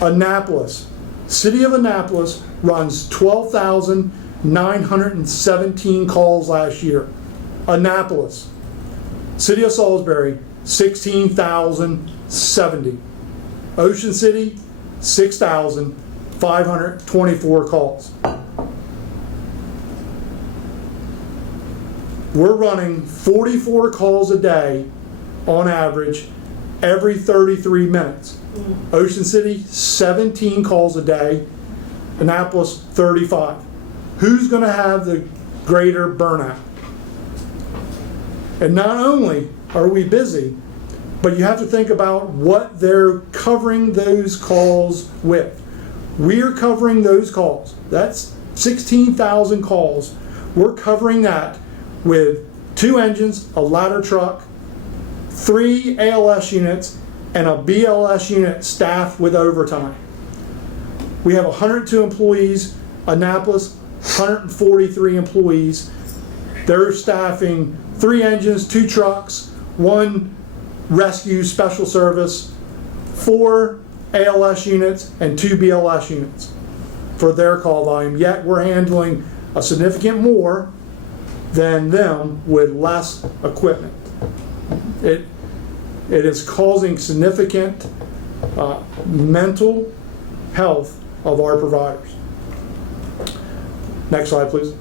Annapolis. City of Annapolis runs 12,917 calls last year. Annapolis. City of Salisbury, 16,070. Ocean City, 6,524 calls. We're running 44 calls a day on average every 33 minutes. Ocean City, 17 calls a day. Annapolis, 35. Who's going to have the greater burnout? And not only are we busy, but you have to think about what they're covering those calls with. We're covering those calls. That's 16,000 calls. We're covering that with 2 engines, a ladder truck, 3 ALS units, and a BLS unit staffed with overtime. We have 102 employees. Annapolis, 143 employees. They're staffing 3 engines, 2 trucks, 1 rescue special service, 4 ALS units, and 2 BLS units for their call volume. Yet we're handling a significant more than them with less equipment. It is causing significant mental health of our providers. Next slide, please.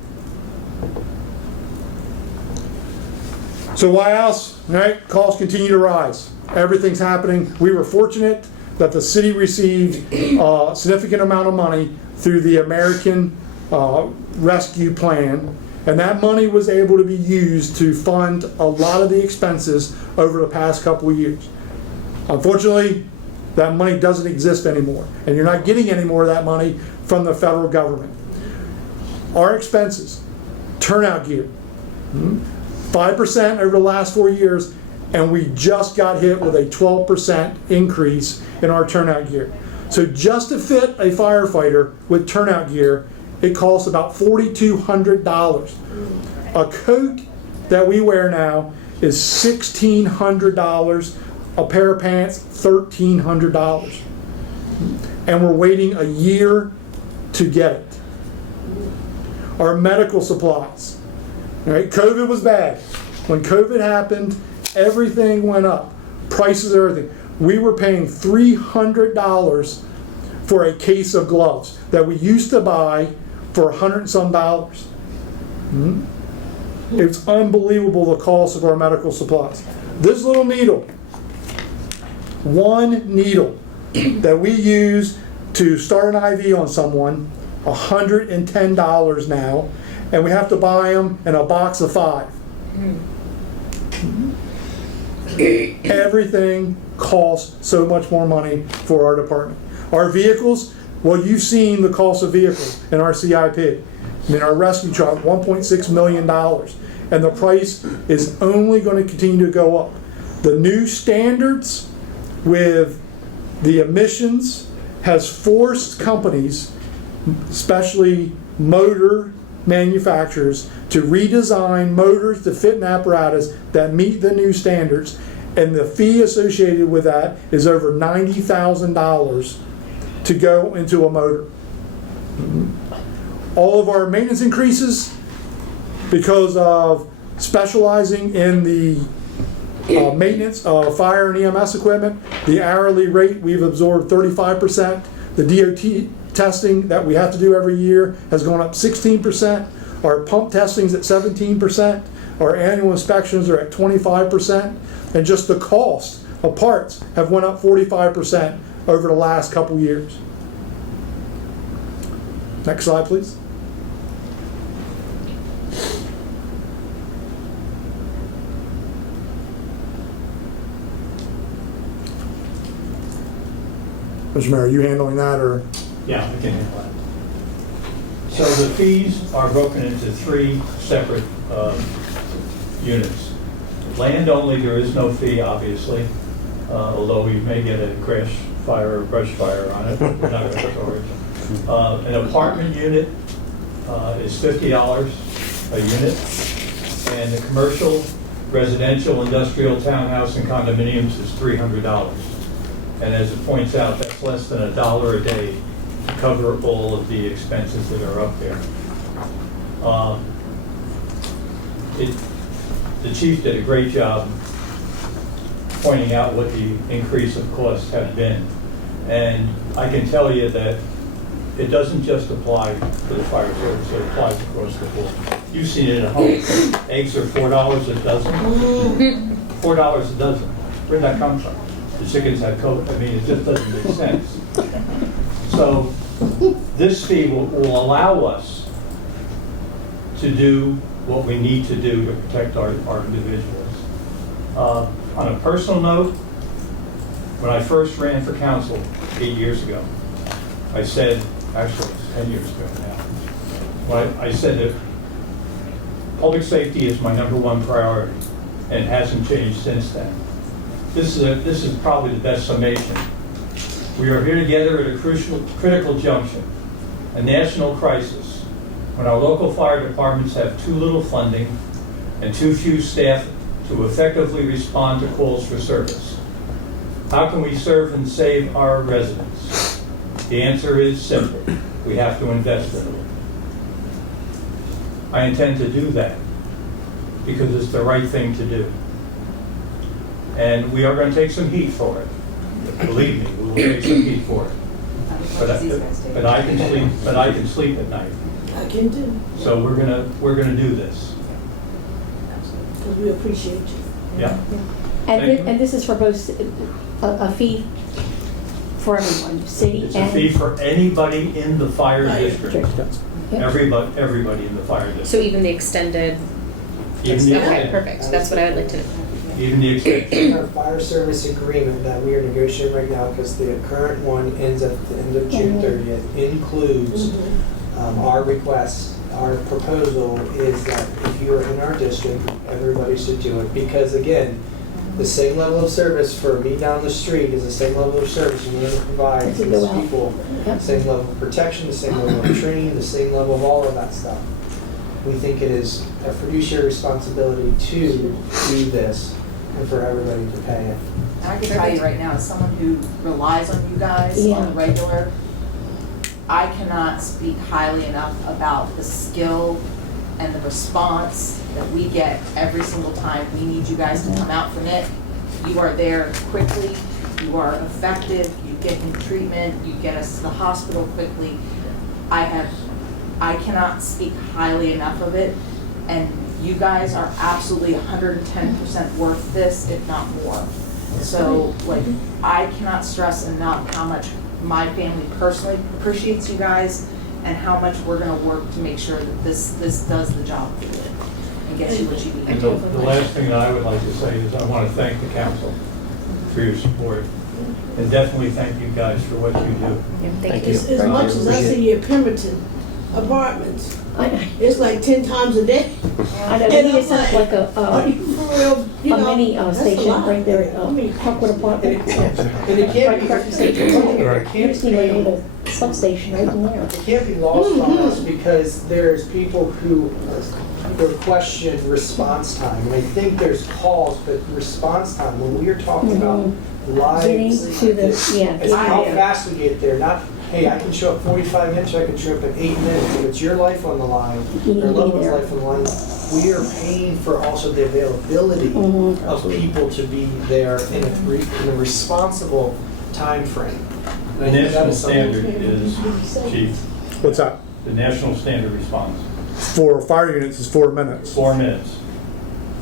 So why else? Right? Costs continue to rise. Everything's happening. We were fortunate that the city received a significant amount of money through the American Rescue Plan, and that money was able to be used to fund a lot of the expenses over the past couple of years. Unfortunately, that money doesn't exist anymore, and you're not getting any more of that money from the federal government. Our expenses, turnout gear, 5% over the last 4 years, and we just got hit with a 12% increase in our turnout gear. So just to fit a firefighter with turnout gear, it costs about $4,200. A coat that we wear now is $1,600. A pair of pants, $1,300. And we're waiting a year to get it. Our medical supplies. All right, COVID was bad. When COVID happened, everything went up. Prices, everything. We were paying $300 for a case of gloves that we used to buy for $100 and some. It's unbelievable the cost of our medical supplies. This little needle, one needle that we use to start an IV on someone, $110 now, and we have to buy them in a box of 5. Everything costs so much more money for our department. Our vehicles, well, you've seen the cost of vehicles in our CIP. I mean, our rescue truck, $1.6 million, and the price is only going to continue to go up. The new standards with the emissions has forced companies, especially motor manufacturers, to redesign motors to fit an apparatus that meet the new standards, and the fee associated with that is over $90,000 to go into a motor. All of our maintenance increases, because of specializing in the maintenance of fire and EMS equipment, the hourly rate, we've absorbed 35%. The DOT testing that we have to do every year has gone up 16%. Our pump testing's at 17%. Our annual inspections are at 25%. And just the cost of parts have went up 45% over the last couple years. Next slide, please. Mr. Mayor, are you handling that, or? Yeah, I can handle that. So the fees are broken into 3 separate units. Land only, there is no fee, obviously, although we may get a crash fire or brush fire on it. We're not going to charge. An apartment unit is $50 a unit, and the commercial, residential, industrial, townhouse, and condominiums is $300. And as it points out, that's less than $1 a day to cover all of the expenses that are up there. The chief did a great job pointing out what the increase of costs have been. And I can tell you that it doesn't just apply to the fire service, it applies across the board. You've seen it at home. Eggs are $4 a dozen. $4 a dozen. Where'd that come from? The chickens had COVID. I mean, it just doesn't make sense. So this fee will allow us to do what we need to do to protect our individuals. On a personal note, when I first ran for council 8 years ago, I said, actually it's 10 years ago now, I said that public safety is my #1 priority, and it hasn't changed since then. This is probably the best summation. We are here together at a critical junction, a national crisis, when our local fire departments have too little funding and too few staff to effectively respond to calls for service. How can we serve and save our residents? The answer is simple. We have to invest in them. I intend to do that because it's the right thing to do. And we are going to take some heat for it. Believe me, we will take some heat for it. But I can sleep at night. I can do. So we're gonna do this. because we appreciate you. Yeah. And this is for both, a fee for everyone, city It's a and. fee for anybody in the fire Right. district. Yep. Everybody in the fire So district. even the extended, Even the okay, extended. perfect, that's what I would like to know. Even the extension. Our fire service agreement that we are negotiating right now, because the current one ends at the end of June 30th, includes our request, our proposal is that if you are in our district, everybody should do it. Because again, the same level of service for me down the street is the same level of service we're going to provide to To go these out. people. Yep. Same level of protection, the same level of training, the same level of all of that stuff. We think it is a fiduciary responsibility to do this and for everybody to pay it. And I can tell you right now, as someone who relies on you guys on Yeah. a regular, I cannot speak highly enough about the skill and the response that we get every single time we need you guys to come out from it. You are there quickly, you are effective, you get in treatment, you get us to the hospital quickly. I cannot speak highly enough of it, and you guys are absolutely 110% worth this, if not more. So, like, I cannot stress enough how much my family personally appreciates you guys and how much we're gonna work to make sure that this does the job for you and gets you what you need. And the last thing that I would like to say is I want to thank the council for your support. And definitely thank you guys for what you do. Yeah, thank you. As much as I see your Pemberton apartments, it's like 10 times a day. I know, And it sounds I'm like for real, you a know, mini that's a station lot. right there at Parkwood Apartment. And it can't Right be, across the station. You just need like a little substation right in there. it can't be lost on us because there's people who question response time. And I think there's calls, but response time, when we are talking about Getting lives, to the, yeah. it's how fast we get there, not, hey, I can show up 45 minutes, or I can show up in 8 minutes. If it's your life on the line, You need your to be loved one's there. life on the line, we are paying for also the availability of people to be there in a responsible time frame. And The I think that national is something- standard is, Chief, What's that? the national standard response, For fire units is 4 minutes. 4 minutes.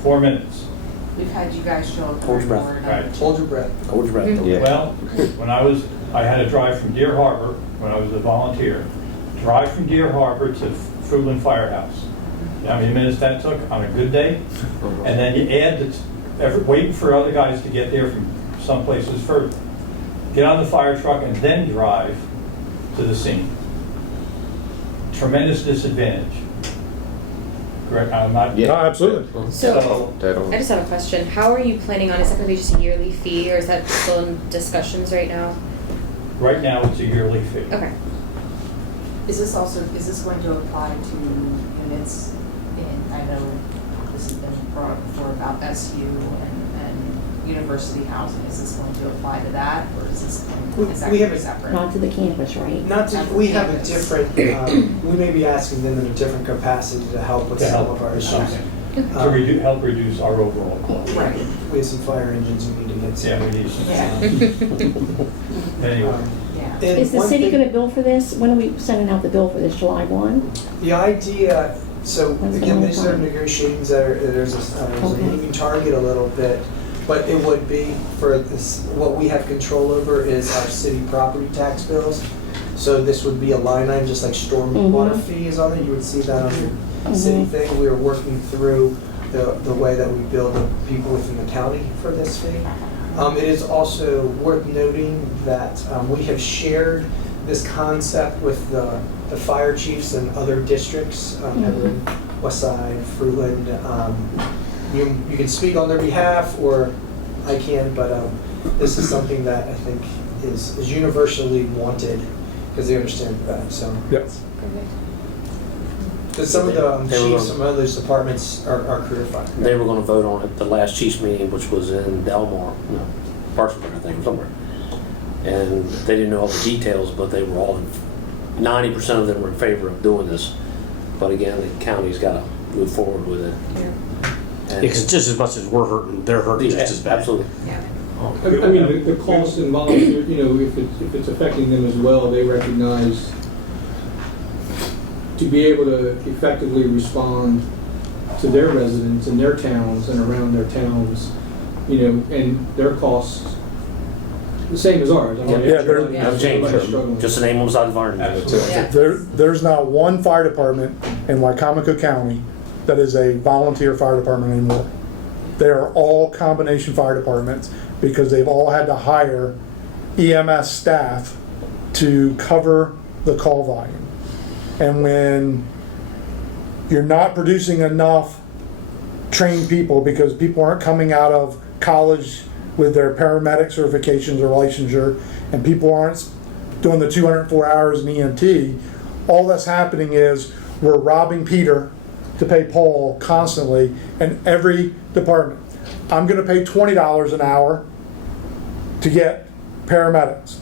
4 minutes. We've had you guys show up Hold your breath. before, and Right. Hold your breath. Hold your breath. Yeah. Well, I had to drive from Deer Harbor, when I was a volunteer, drive from Deer Harbor to Fruitland Firehouse. You know how many minutes that took on a good day? And then you add waiting for other guys to get there from some places further. Get on the fire truck and then drive to the scene. Tremendous disadvantage. Correct? I'm not. Yeah, absolutely. So, That'll- I just have a question. How are you planning on, is that gonna be just a yearly fee, or is that still in discussions right now? Right now, it's a yearly fee. Okay. is this going to apply to units in, I know this has been brought up before about SU and university housing, is this going to apply to that, or is this going, is that We going have to be a- separate? Not to the campus, right? Not to, we have a different, we may be asking them in a different capacity to help with To some help. of our issues. Okay. To help reduce our overall cost. Right. We have some fire engines we need to get some. Yeah, we need some. Yeah. Anyway. Yeah. And Is the one city thing- gonna bill for this? When are we sending out the bill for this, July 1? The idea, so When's the again, one these are coming? negotiations that are, there's a Okay. moving target a little bit, but it would be for this, what we have control over is our city property tax bills. So this would be a line item, just like stormwater fee is on it, you would see that on your city thing. We are working through the way that we bill the people within the county for this fee. It is also worth noting that we have shared this concept with the fire chiefs in other districts, Everett, Westside, Fruitland. You can speak on their behalf, or I can, but this is something that I think is universally wanted because they understand that. So, Yep. because some of the They were chiefs, gonna- some of those departments are career fire. They were gonna vote on it the last Chiefs meeting, which was in Delmar, no, Parksburg, I think, somewhere. And they didn't know all the details, but they were all, 90% of them were in favor of doing this. But again, the county's gotta move forward with it. And- Because just as much as we're hurting, they're hurting Yeah, just as bad. absolutely. I mean, the costs involved, you know, if it's affecting them as well, they recognize to be able to effectively respond to their residents in their towns and around their towns, and their costs the same as ours. I mean, Yeah, everybody- No change, everybody's struggling. just the name on the side of the fire engine. Yeah. There's not one fire department in Wycomico County that is a volunteer fire department anymore. They are all combination fire departments because they've all had to hire EMS staff to cover the call volume. And when you're not producing enough trained people because people aren't coming out of college with their paramedic certifications or licensure, and people aren't doing the 204 hours in EMT, all that's happening is we're robbing Peter to pay Paul constantly in every department. I'm gonna pay $20 an hour to get paramedics.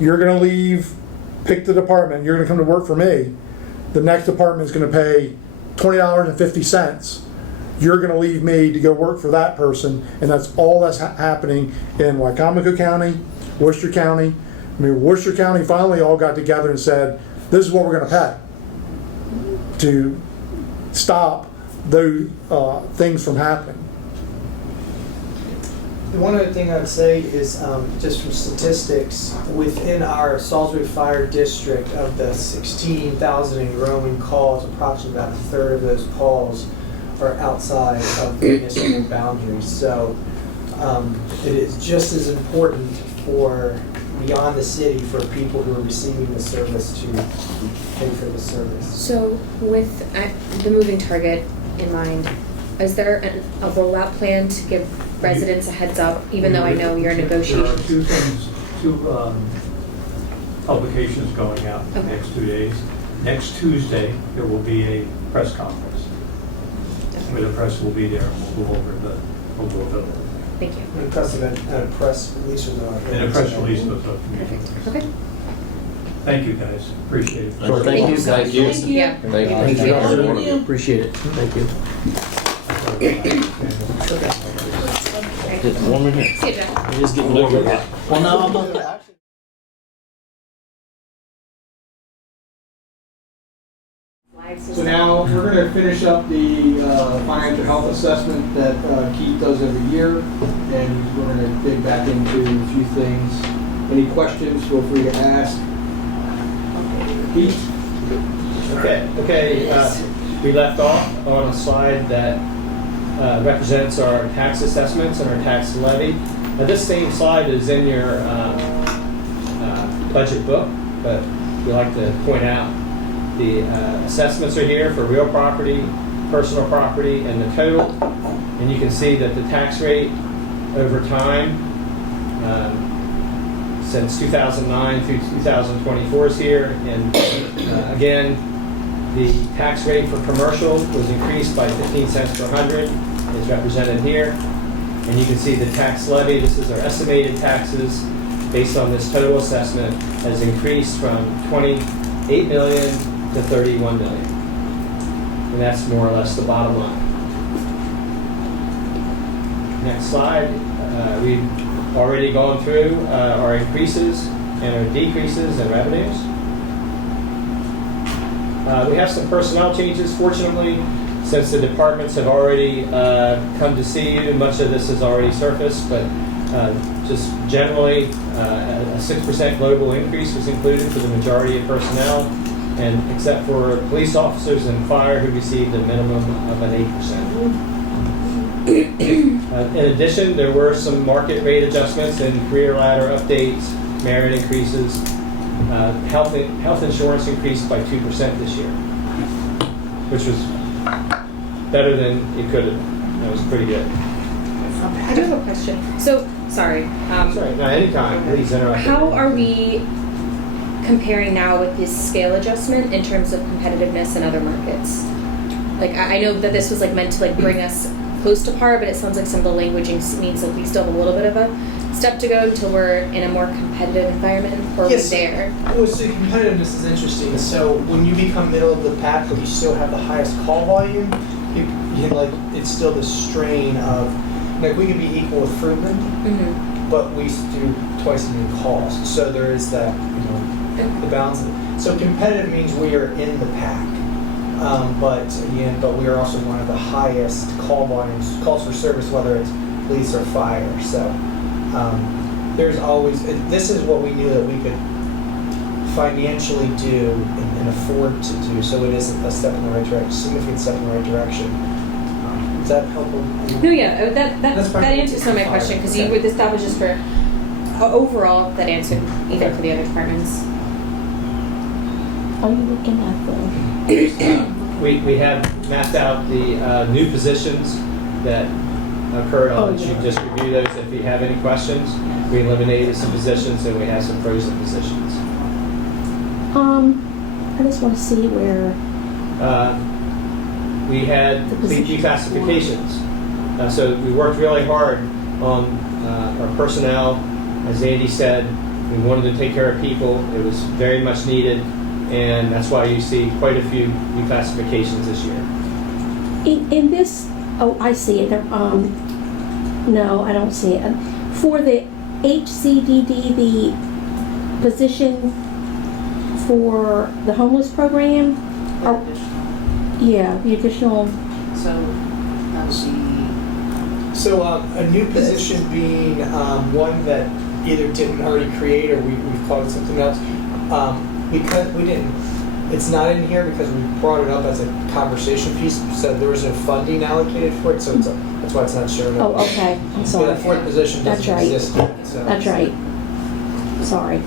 You're gonna leave, pick the department, you're gonna come to work for me. The next department is gonna pay $20.50. You're gonna leave me to go work for that person, and that's all that's happening in Wycomico County, Worcester County. I mean, Worcester County finally all got together and said, this is what we're gonna pay to stop those things from happening. The one other thing I'd say is just from statistics, within our Salisbury Fire District, of the 16,000 and growing calls, approximately about a third of those calls are outside of the municipal boundaries. So it is just as important for beyond the city for people who are receiving the service to pay for the service. So with the moving target in mind, is there a rollout plan to give residents a heads up, even though I know you're in There are negotiations? two publications going out the Okay. next 2 days. Next Tuesday, there will be a press conference where the press will be there and we'll go over the available. Thank you. And press event, press release or not. And a press release goes out to communities. Okay. Thank you, guys. Appreciate it. Sure, thank you, guys. Thank you. Yeah. Thank you. Thank you. Thank you. Appreciate it. Thank you. Okay. Warm in here. See you, Jeff. It is getting warm in here. Well, no, I'm not. So now we're going to finish up the financial health assessment that Keith does every year, and we're going to dig back into a few things. Any questions, feel free to ask. Keith? Okay. We left off on a slide that represents our tax assessments and our tax levy. Now, this same slide is in your budget book, but we like to point out the assessments are here for real property, personal property, and the total. And you can see that the tax rate over time, since 2009 through 2024 is here. And again, the tax rate for commercial was increased by 15 cents per hundred, is represented here. And you can see the tax levy, this is our estimated taxes based on this total assessment, has increased from 28 million to 31 million. And that's more or less the bottom line. Next slide. We've already gone through our increases and our decreases in revenues. We have some personnel changes, fortunately, since the departments have already come to see you. Much of this has already surfaced, but just generally, a 6% global increase was included for the majority of personnel, and except for police officers and fire who received a minimum of an 8%. In addition, there were some market rate adjustments and career ladder updates, merit increases. Health insurance increased by 2% this year, which was better than it could have. That was pretty good. I do have a question. So, sorry. Sorry, no, anytime, please interrupt. How are we comparing now with this scale adjustment in terms of competitiveness in other markets? Like, I know that this was like meant to like bring us close to par, but it sounds like some of the languaging means that we still have a little bit of a step to go until we're in a more competitive environment, or Yes. we there? Well, so competitiveness is interesting. So when you become middle of the pack, but you still have the highest call volume, you like it's still the strain of like we can be equal with Fruitland, but we do twice as many calls. So there is that the balance. So competitive means we are in the pack. But we are also one of the highest call volumes, calls for service, whether it's police or fire. So there's always, this is what we knew that we could financially do and afford to do. So it is a step in the right direction, significant step in the right direction. Is that helpful? No, yeah, that answers some of my question, because you would establish this for overall, that answered even for the other departments. Are you looking at the? We have mapped out the new positions that occurred. I'll let you just review those. If you have any questions, we eliminated some positions and we have some frozen positions. I just want to see where. We had declassifications. So we worked really hard on our personnel. As Andy said, we wanted to take care of people. It was very much needed, and that's why you see quite a few reclassifications this year. In this, oh, I see it. No, I don't see it. For the HCDD, the position for the homeless program, the additional. So that would be. So a new position being one that either didn't already create or we've called it something else. Because we didn't, it's not in here because we brought it up as a conversation piece. So there was no funding allocated for it, so that's why it's not showing up. Oh, okay. I'm sorry. So that fourth position doesn't exist yet. So. That's right. Sorry.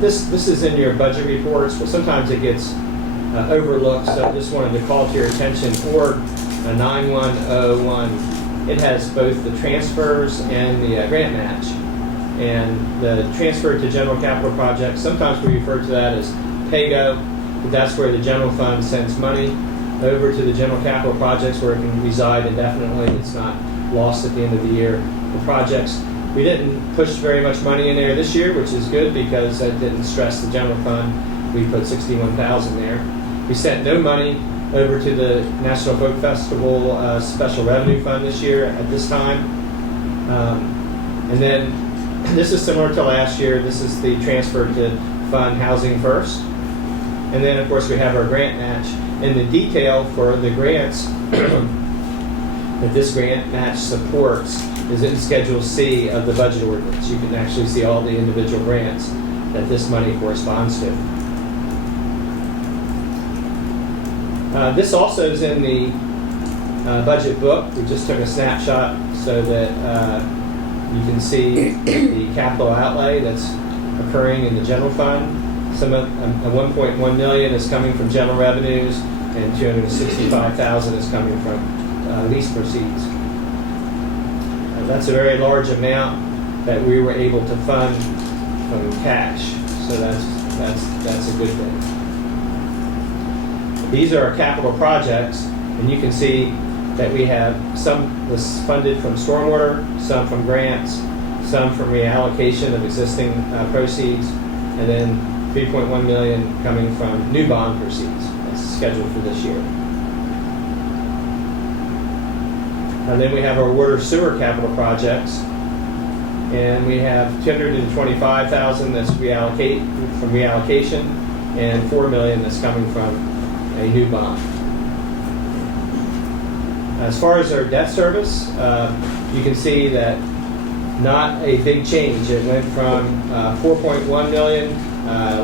This is in your budget reports, but sometimes it gets overlooked, so I just wanted to call to your attention for 9101. It has both the transfers and the grant match. And the transfer to general capital projects, sometimes we refer to that as PAYGO, but that's where the general fund sends money over to the general capital projects where it can reside indefinitely. It's not lost at the end of the year. The projects, we didn't push very much money in there this year, which is good because that didn't stress the general fund. We put $61,000 there. We sent no money over to the National Folk Festival Special Revenue Fund this year at this time. And then this is similar to last year. This is the transfer to fund Housing First. And then, of course, we have our grant match. And the detail for the grants that this grant match supports is in Schedule C of the budget ordinance. You can actually see all the individual grants that this money corresponds to. This also is in the budget book. We just took a snapshot so that you can see the capital outlay that's occurring in the general fund. Some of 1.1 million is coming from general revenues, and 265,000 is coming from lease proceeds. That's a very large amount that we were able to fund from cash, so that's a good thing. These are our capital projects, and you can see that we have some was funded from stormwater, some from grants, some from reallocation of existing proceeds, and then 3.1 million coming from new bond proceeds. That's scheduled for this year. And then we have our water sewer capital projects, and we have 225,000 that's from reallocation, and 4 million that's coming from a new bond. As far as our debt service, you can see that not a big change. It went from 4.1 million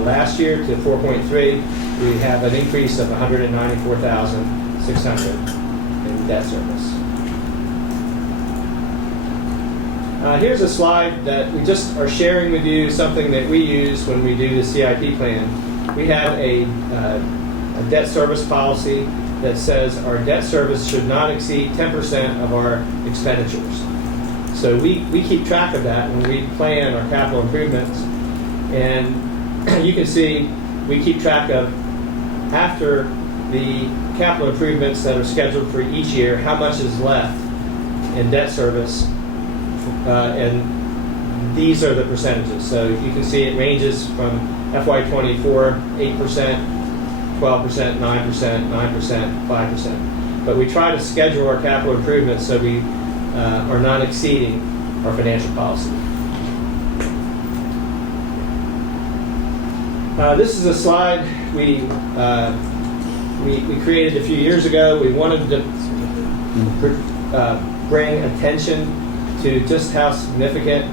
last year to 4.3. We have an increase of 194,600 in debt service. Here's a slide that we just are sharing with you, something that we use when we do the CIP plan. We have a debt service policy that says our debt service should not exceed 10% of our expenditures. So we keep track of that when we plan our capital improvements. And you can see we keep track of, after the capital improvements that are scheduled for each year, how much is left in debt service. And these are the percentages. So you can see it ranges from FY24, 8%, 12%, 9%, 9%, 5%. But we try to schedule our capital improvements so we are not exceeding our financial policy. This is a slide we created a few years ago. We wanted to bring attention to just how significant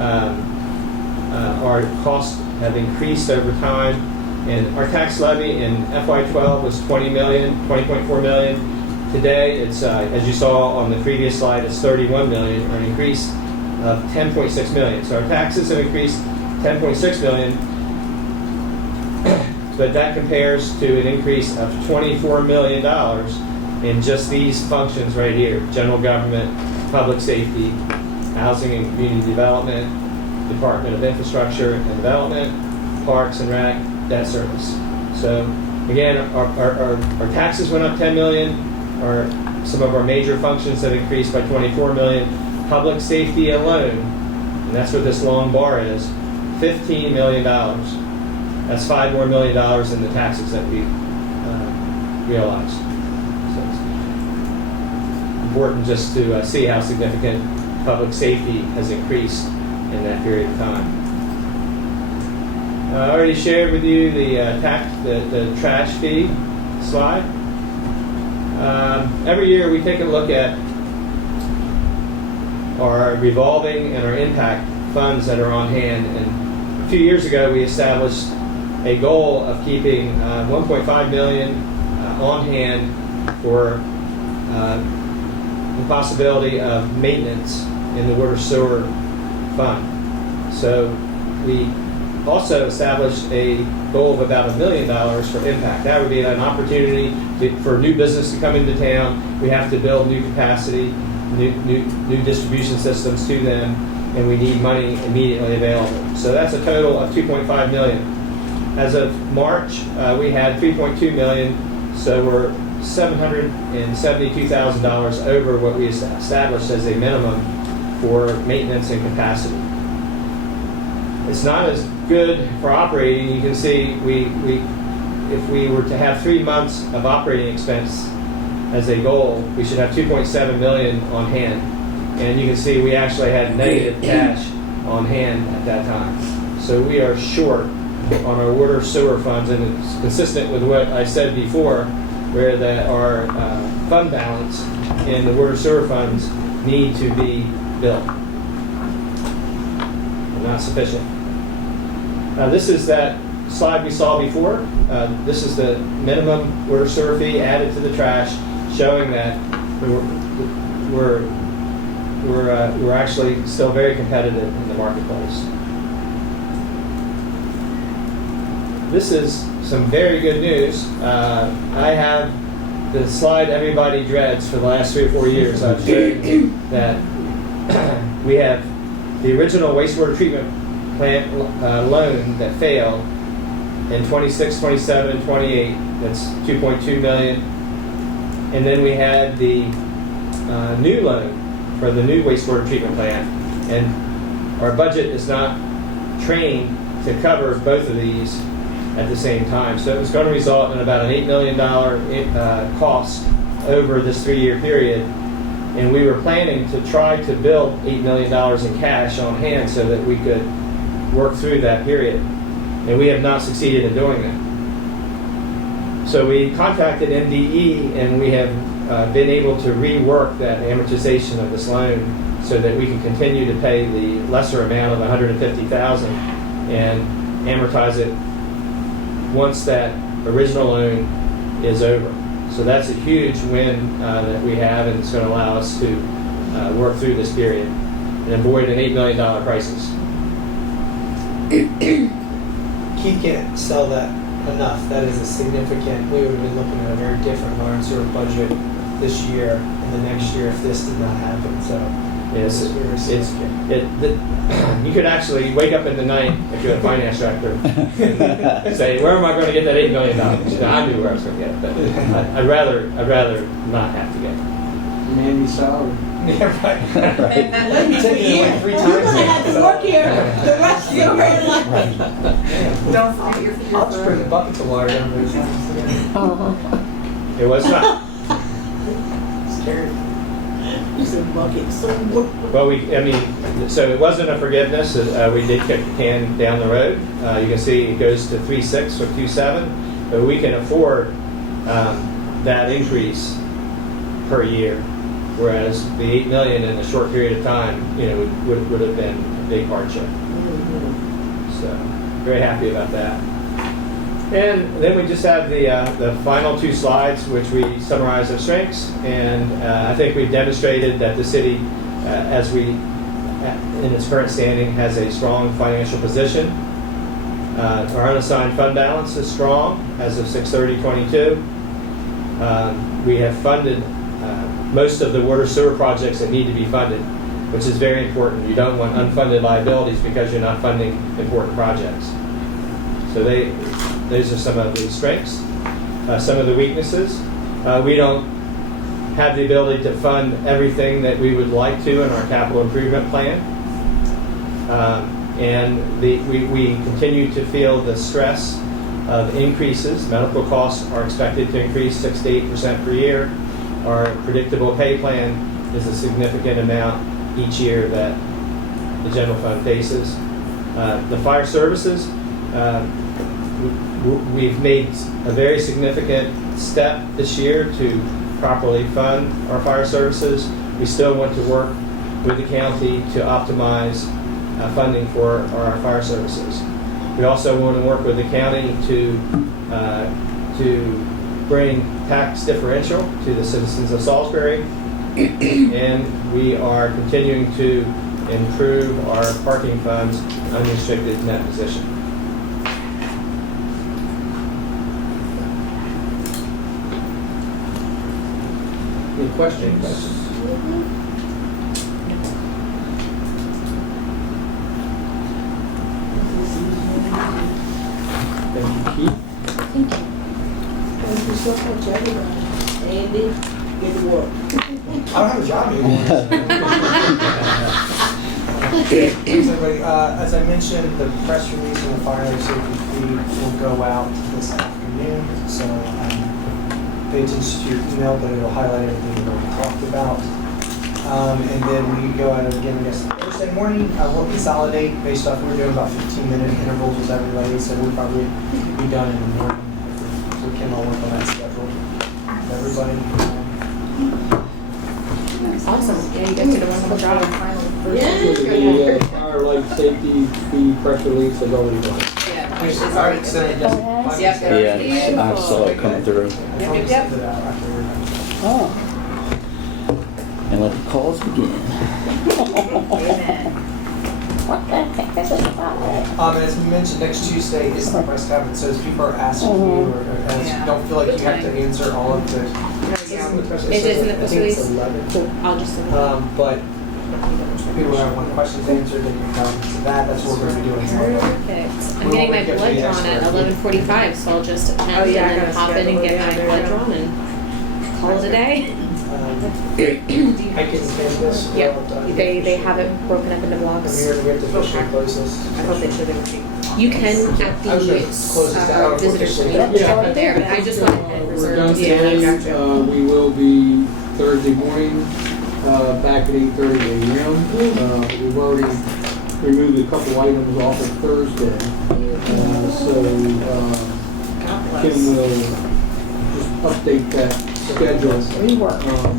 our costs have increased over time. And our tax levy in FY12 was $20.4 million. Today, it's as you saw on the previous slide, it's $31 million, or an increase of $10.6 million. So our taxes have increased $10.6 million, but that compares to an increase of $24 million in just these functions right here: general government, public safety, housing and community development, Department of Infrastructure and Development, Parks and Rec, debt service. So again, our taxes went up $10 million. Some of our major functions have increased by $24 million. Public safety alone, and that's what this long bar is, $15 million. That's $5 more million in the taxes that we realized. So it's important just to see how significant public safety has increased in that period of time. I already shared with you the trash fee slide. Every year we take a look at our revolving and our impact funds that are on hand. And a few years ago we established a goal of keeping $1.5 million on hand for the possibility of maintenance in the water sewer fund. So we also established a goal of about $1 million for impact. That would be an opportunity for new business to come into town. We have to build new capacity, new distribution systems to them, and we need money immediately available. So that's a total of $2.5 million. As of March, we had $3.2 million, so we're $772,000 over what we established as a minimum for maintenance and capacity. It's not as good for operating. You can see if we were to have 3 months of operating expense as a goal, we should have $2.7 million on hand. And you can see we actually had negative cash on hand at that time. So we are short on our water sewer funds, and it's consistent with what I said before, where our fund balance in the water sewer funds need to be built. Not sufficient. This is that slide we saw before. This is the minimum water sewer fee added to the trash, showing that we're actually still very competitive in the marketplace. This is some very good news. I have the slide everybody dreads for the last 3 or 4 years. I've showed that we have the original wastewater treatment plant loan that failed in 26, 27, and 28. That's $2.2 million. And then we had the new loan for the new wastewater treatment plant. And our budget is not trained to cover both of these at the same time. So it was going to result in about an $8 million cost over this 3-year period. And we were planning to try to build $8 million in cash on hand so that we could work through that period. And we have not succeeded in doing that. So we contacted MDE, and we have been able to rework that amortization of this loan so that we can continue to pay the lesser amount of $150,000 and amortize it once that original loan is over. So that's a huge win that we have, and it's going to allow us to work through this period and avoid an $8 million crisis. Keith can't sell that enough. That is a significant, we would have been looking at a very different water and sewer budget this year and the next year if this did not happen. So yes, this is very significant. You could actually wake up in the night if you're a finance director and say, where am I going to get that $8 million? I knew where I was going to get it, but I'd rather not have to get it. Mandy salary. Yeah, right. Taking away 3 times. You're going to have to work here the rest of your life. Don't forget your future. I'll just bring the buckets of water down there. Uh-huh. It was not. Scary. You said bucket somewhere. Well, so it wasn't a forgiveness. We did kick the can down the road. You can see it goes to 3.6 or 2.7, but we can afford that increase per year, whereas the 8 million in a short period of time, would have been a big hardship. So, very happy about that. And then we just have the final two slides, which we summarize our strengths. And I think we've demonstrated that the city, in its current standing, has a strong financial position. Our unassigned fund balance is strong as of 6/30/22. We have funded most of the water sewer projects that need to be funded, which is very important. You don't want unfunded liabilities because you're not funding important projects. So those are some of the strengths. Some of the weaknesses. We don't have the ability to fund everything that we would like to in our capital improvement plan. We continue to feel the stress of increases. Medical costs are expected to increase 6 to 8% per year. Our predictable pay plan is a significant amount each year that the general fund faces. The fire services, we've made a very significant step this year to properly fund our fire services. We still want to work with the county to optimize funding for our fire services. We also want to work with the county to bring tax differential to the citizens of Salisbury, and we are continuing to improve our parking funds unrestricted net position. Any questions? Thank you, Keith. Thank you so much, everybody. Andy, good work. I don't have a job anymore. Thanks, everybody. As I mentioned, the press release on the fire safety fee will go out this afternoon. So pay attention to your email, but it'll highlight everything we've already talked about. And then we go out again, I guess, Thursday morning. We'll consolidate based off, we're doing about 15-minute intervals with everybody, so we'll probably be done in the morning. So we can all work on that schedule. Everybody. Awesome. Yeah, you guys did a wonderful job. The fire life safety fee press release has already gone. All right, so Yep. Yeah, I saw it come through. Yep. Oh. And let the calls begin. As we mentioned, next Tuesday is the press conference, so as people are asking you, or don't feel like you have to answer all of the. It is in the press release. Cool. I'll just send it. But people have want questions answered, they can come to that. That's what we're going to be doing tomorrow. Perfect. I'm getting my blood drawn at 11:45, so I'll just attend and then hop in and get my blood drawn and call it a day. I can send this. Yep. They have it broken up into blocks. I'm here to get the official closest. I thought they should have. You can at the visitor center there, but I just went ahead and We're reserved. done today. We will be Thursday morning, back at 8:30 a.m. We've already removed a couple items off of Thursday. Kim will just update that schedule.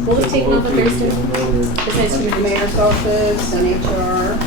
We'll be taking off on Thursday. Besides from the mayor's office and HR.